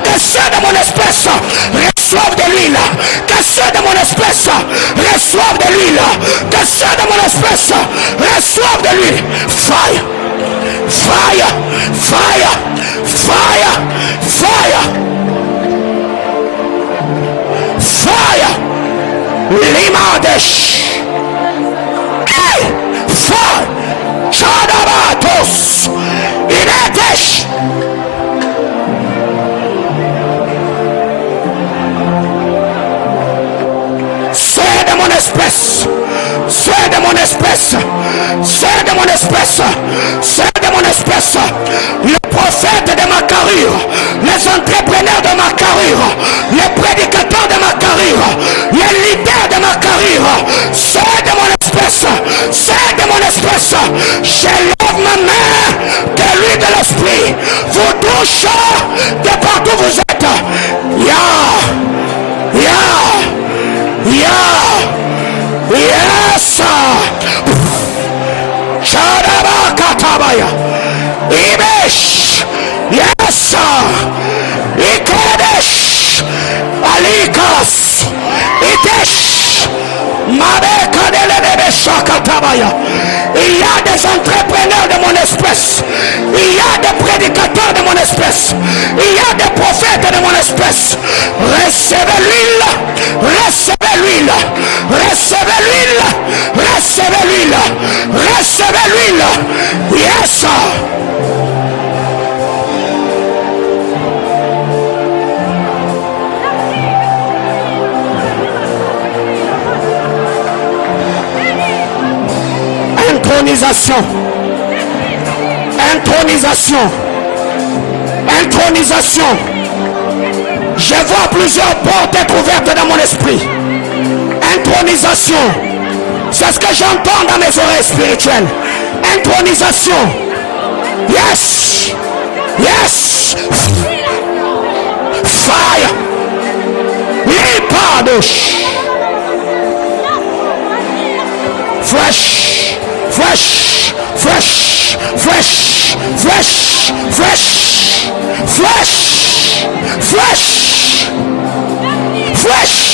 que ceux de mon espèce reçoivent de l'huile. Que ceux de mon espèce reçoivent de l'huile. Que ceux de mon espèce reçoivent de l'huile. Fire. Fire. Fire. Fire. Fire. Fire. Limadesh. Hey! Fire! Chadabatos! Inetesh! C'est de mon espèce! C'est de mon espèce! C'est de mon espèce! C'est de mon espèce! Le prophète de ma carrure, les entrepreneurs de ma carrure, les prédicateurs de ma carrure, dire, c'est de mon espèce, c'est de mon espèce. Je lève ma main, que lui de l'esprit vous touche de partout où vous êtes. Yes. Shadaba katabaya. Ibesh. Yes. Ikedesh. Alikas. Itesh. Mabeka delebe shakatabaya. Il y a des entrepreneurs de mon espèce. Il y a des prédicateurs de mon espèce. Il y a des prophètes de mon espèce. Recevez l'huile. Recevez l'huile. Recevez l'huile. Recevez l'huile. Recevez l'huile. Yes. Intronisation. Intronisation. Intronisation. Je vois plusieurs portes être ouvertes dans mon esprit. Intronisation. C'est ce que j'entends dans mes oreilles spirituelles. Intronisation. Yes. Yes. Fire. Lipadosh. Fresh. Fresh. Fresh. Fresh. Fresh. Fresh. Fresh. Fresh. Fresh.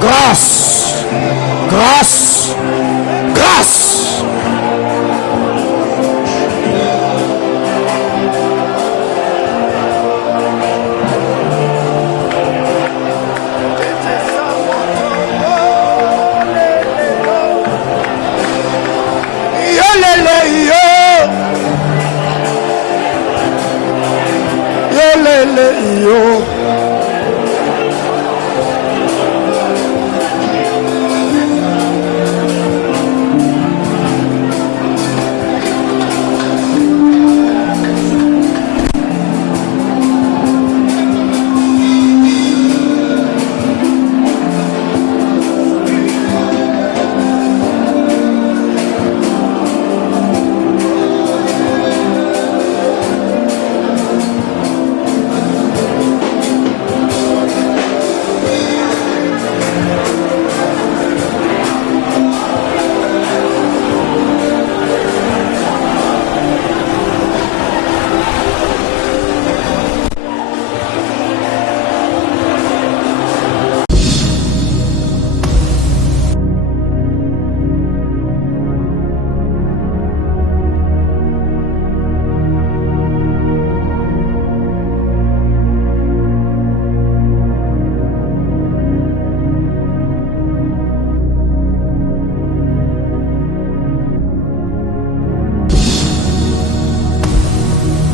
Grâce, grâce, grâce,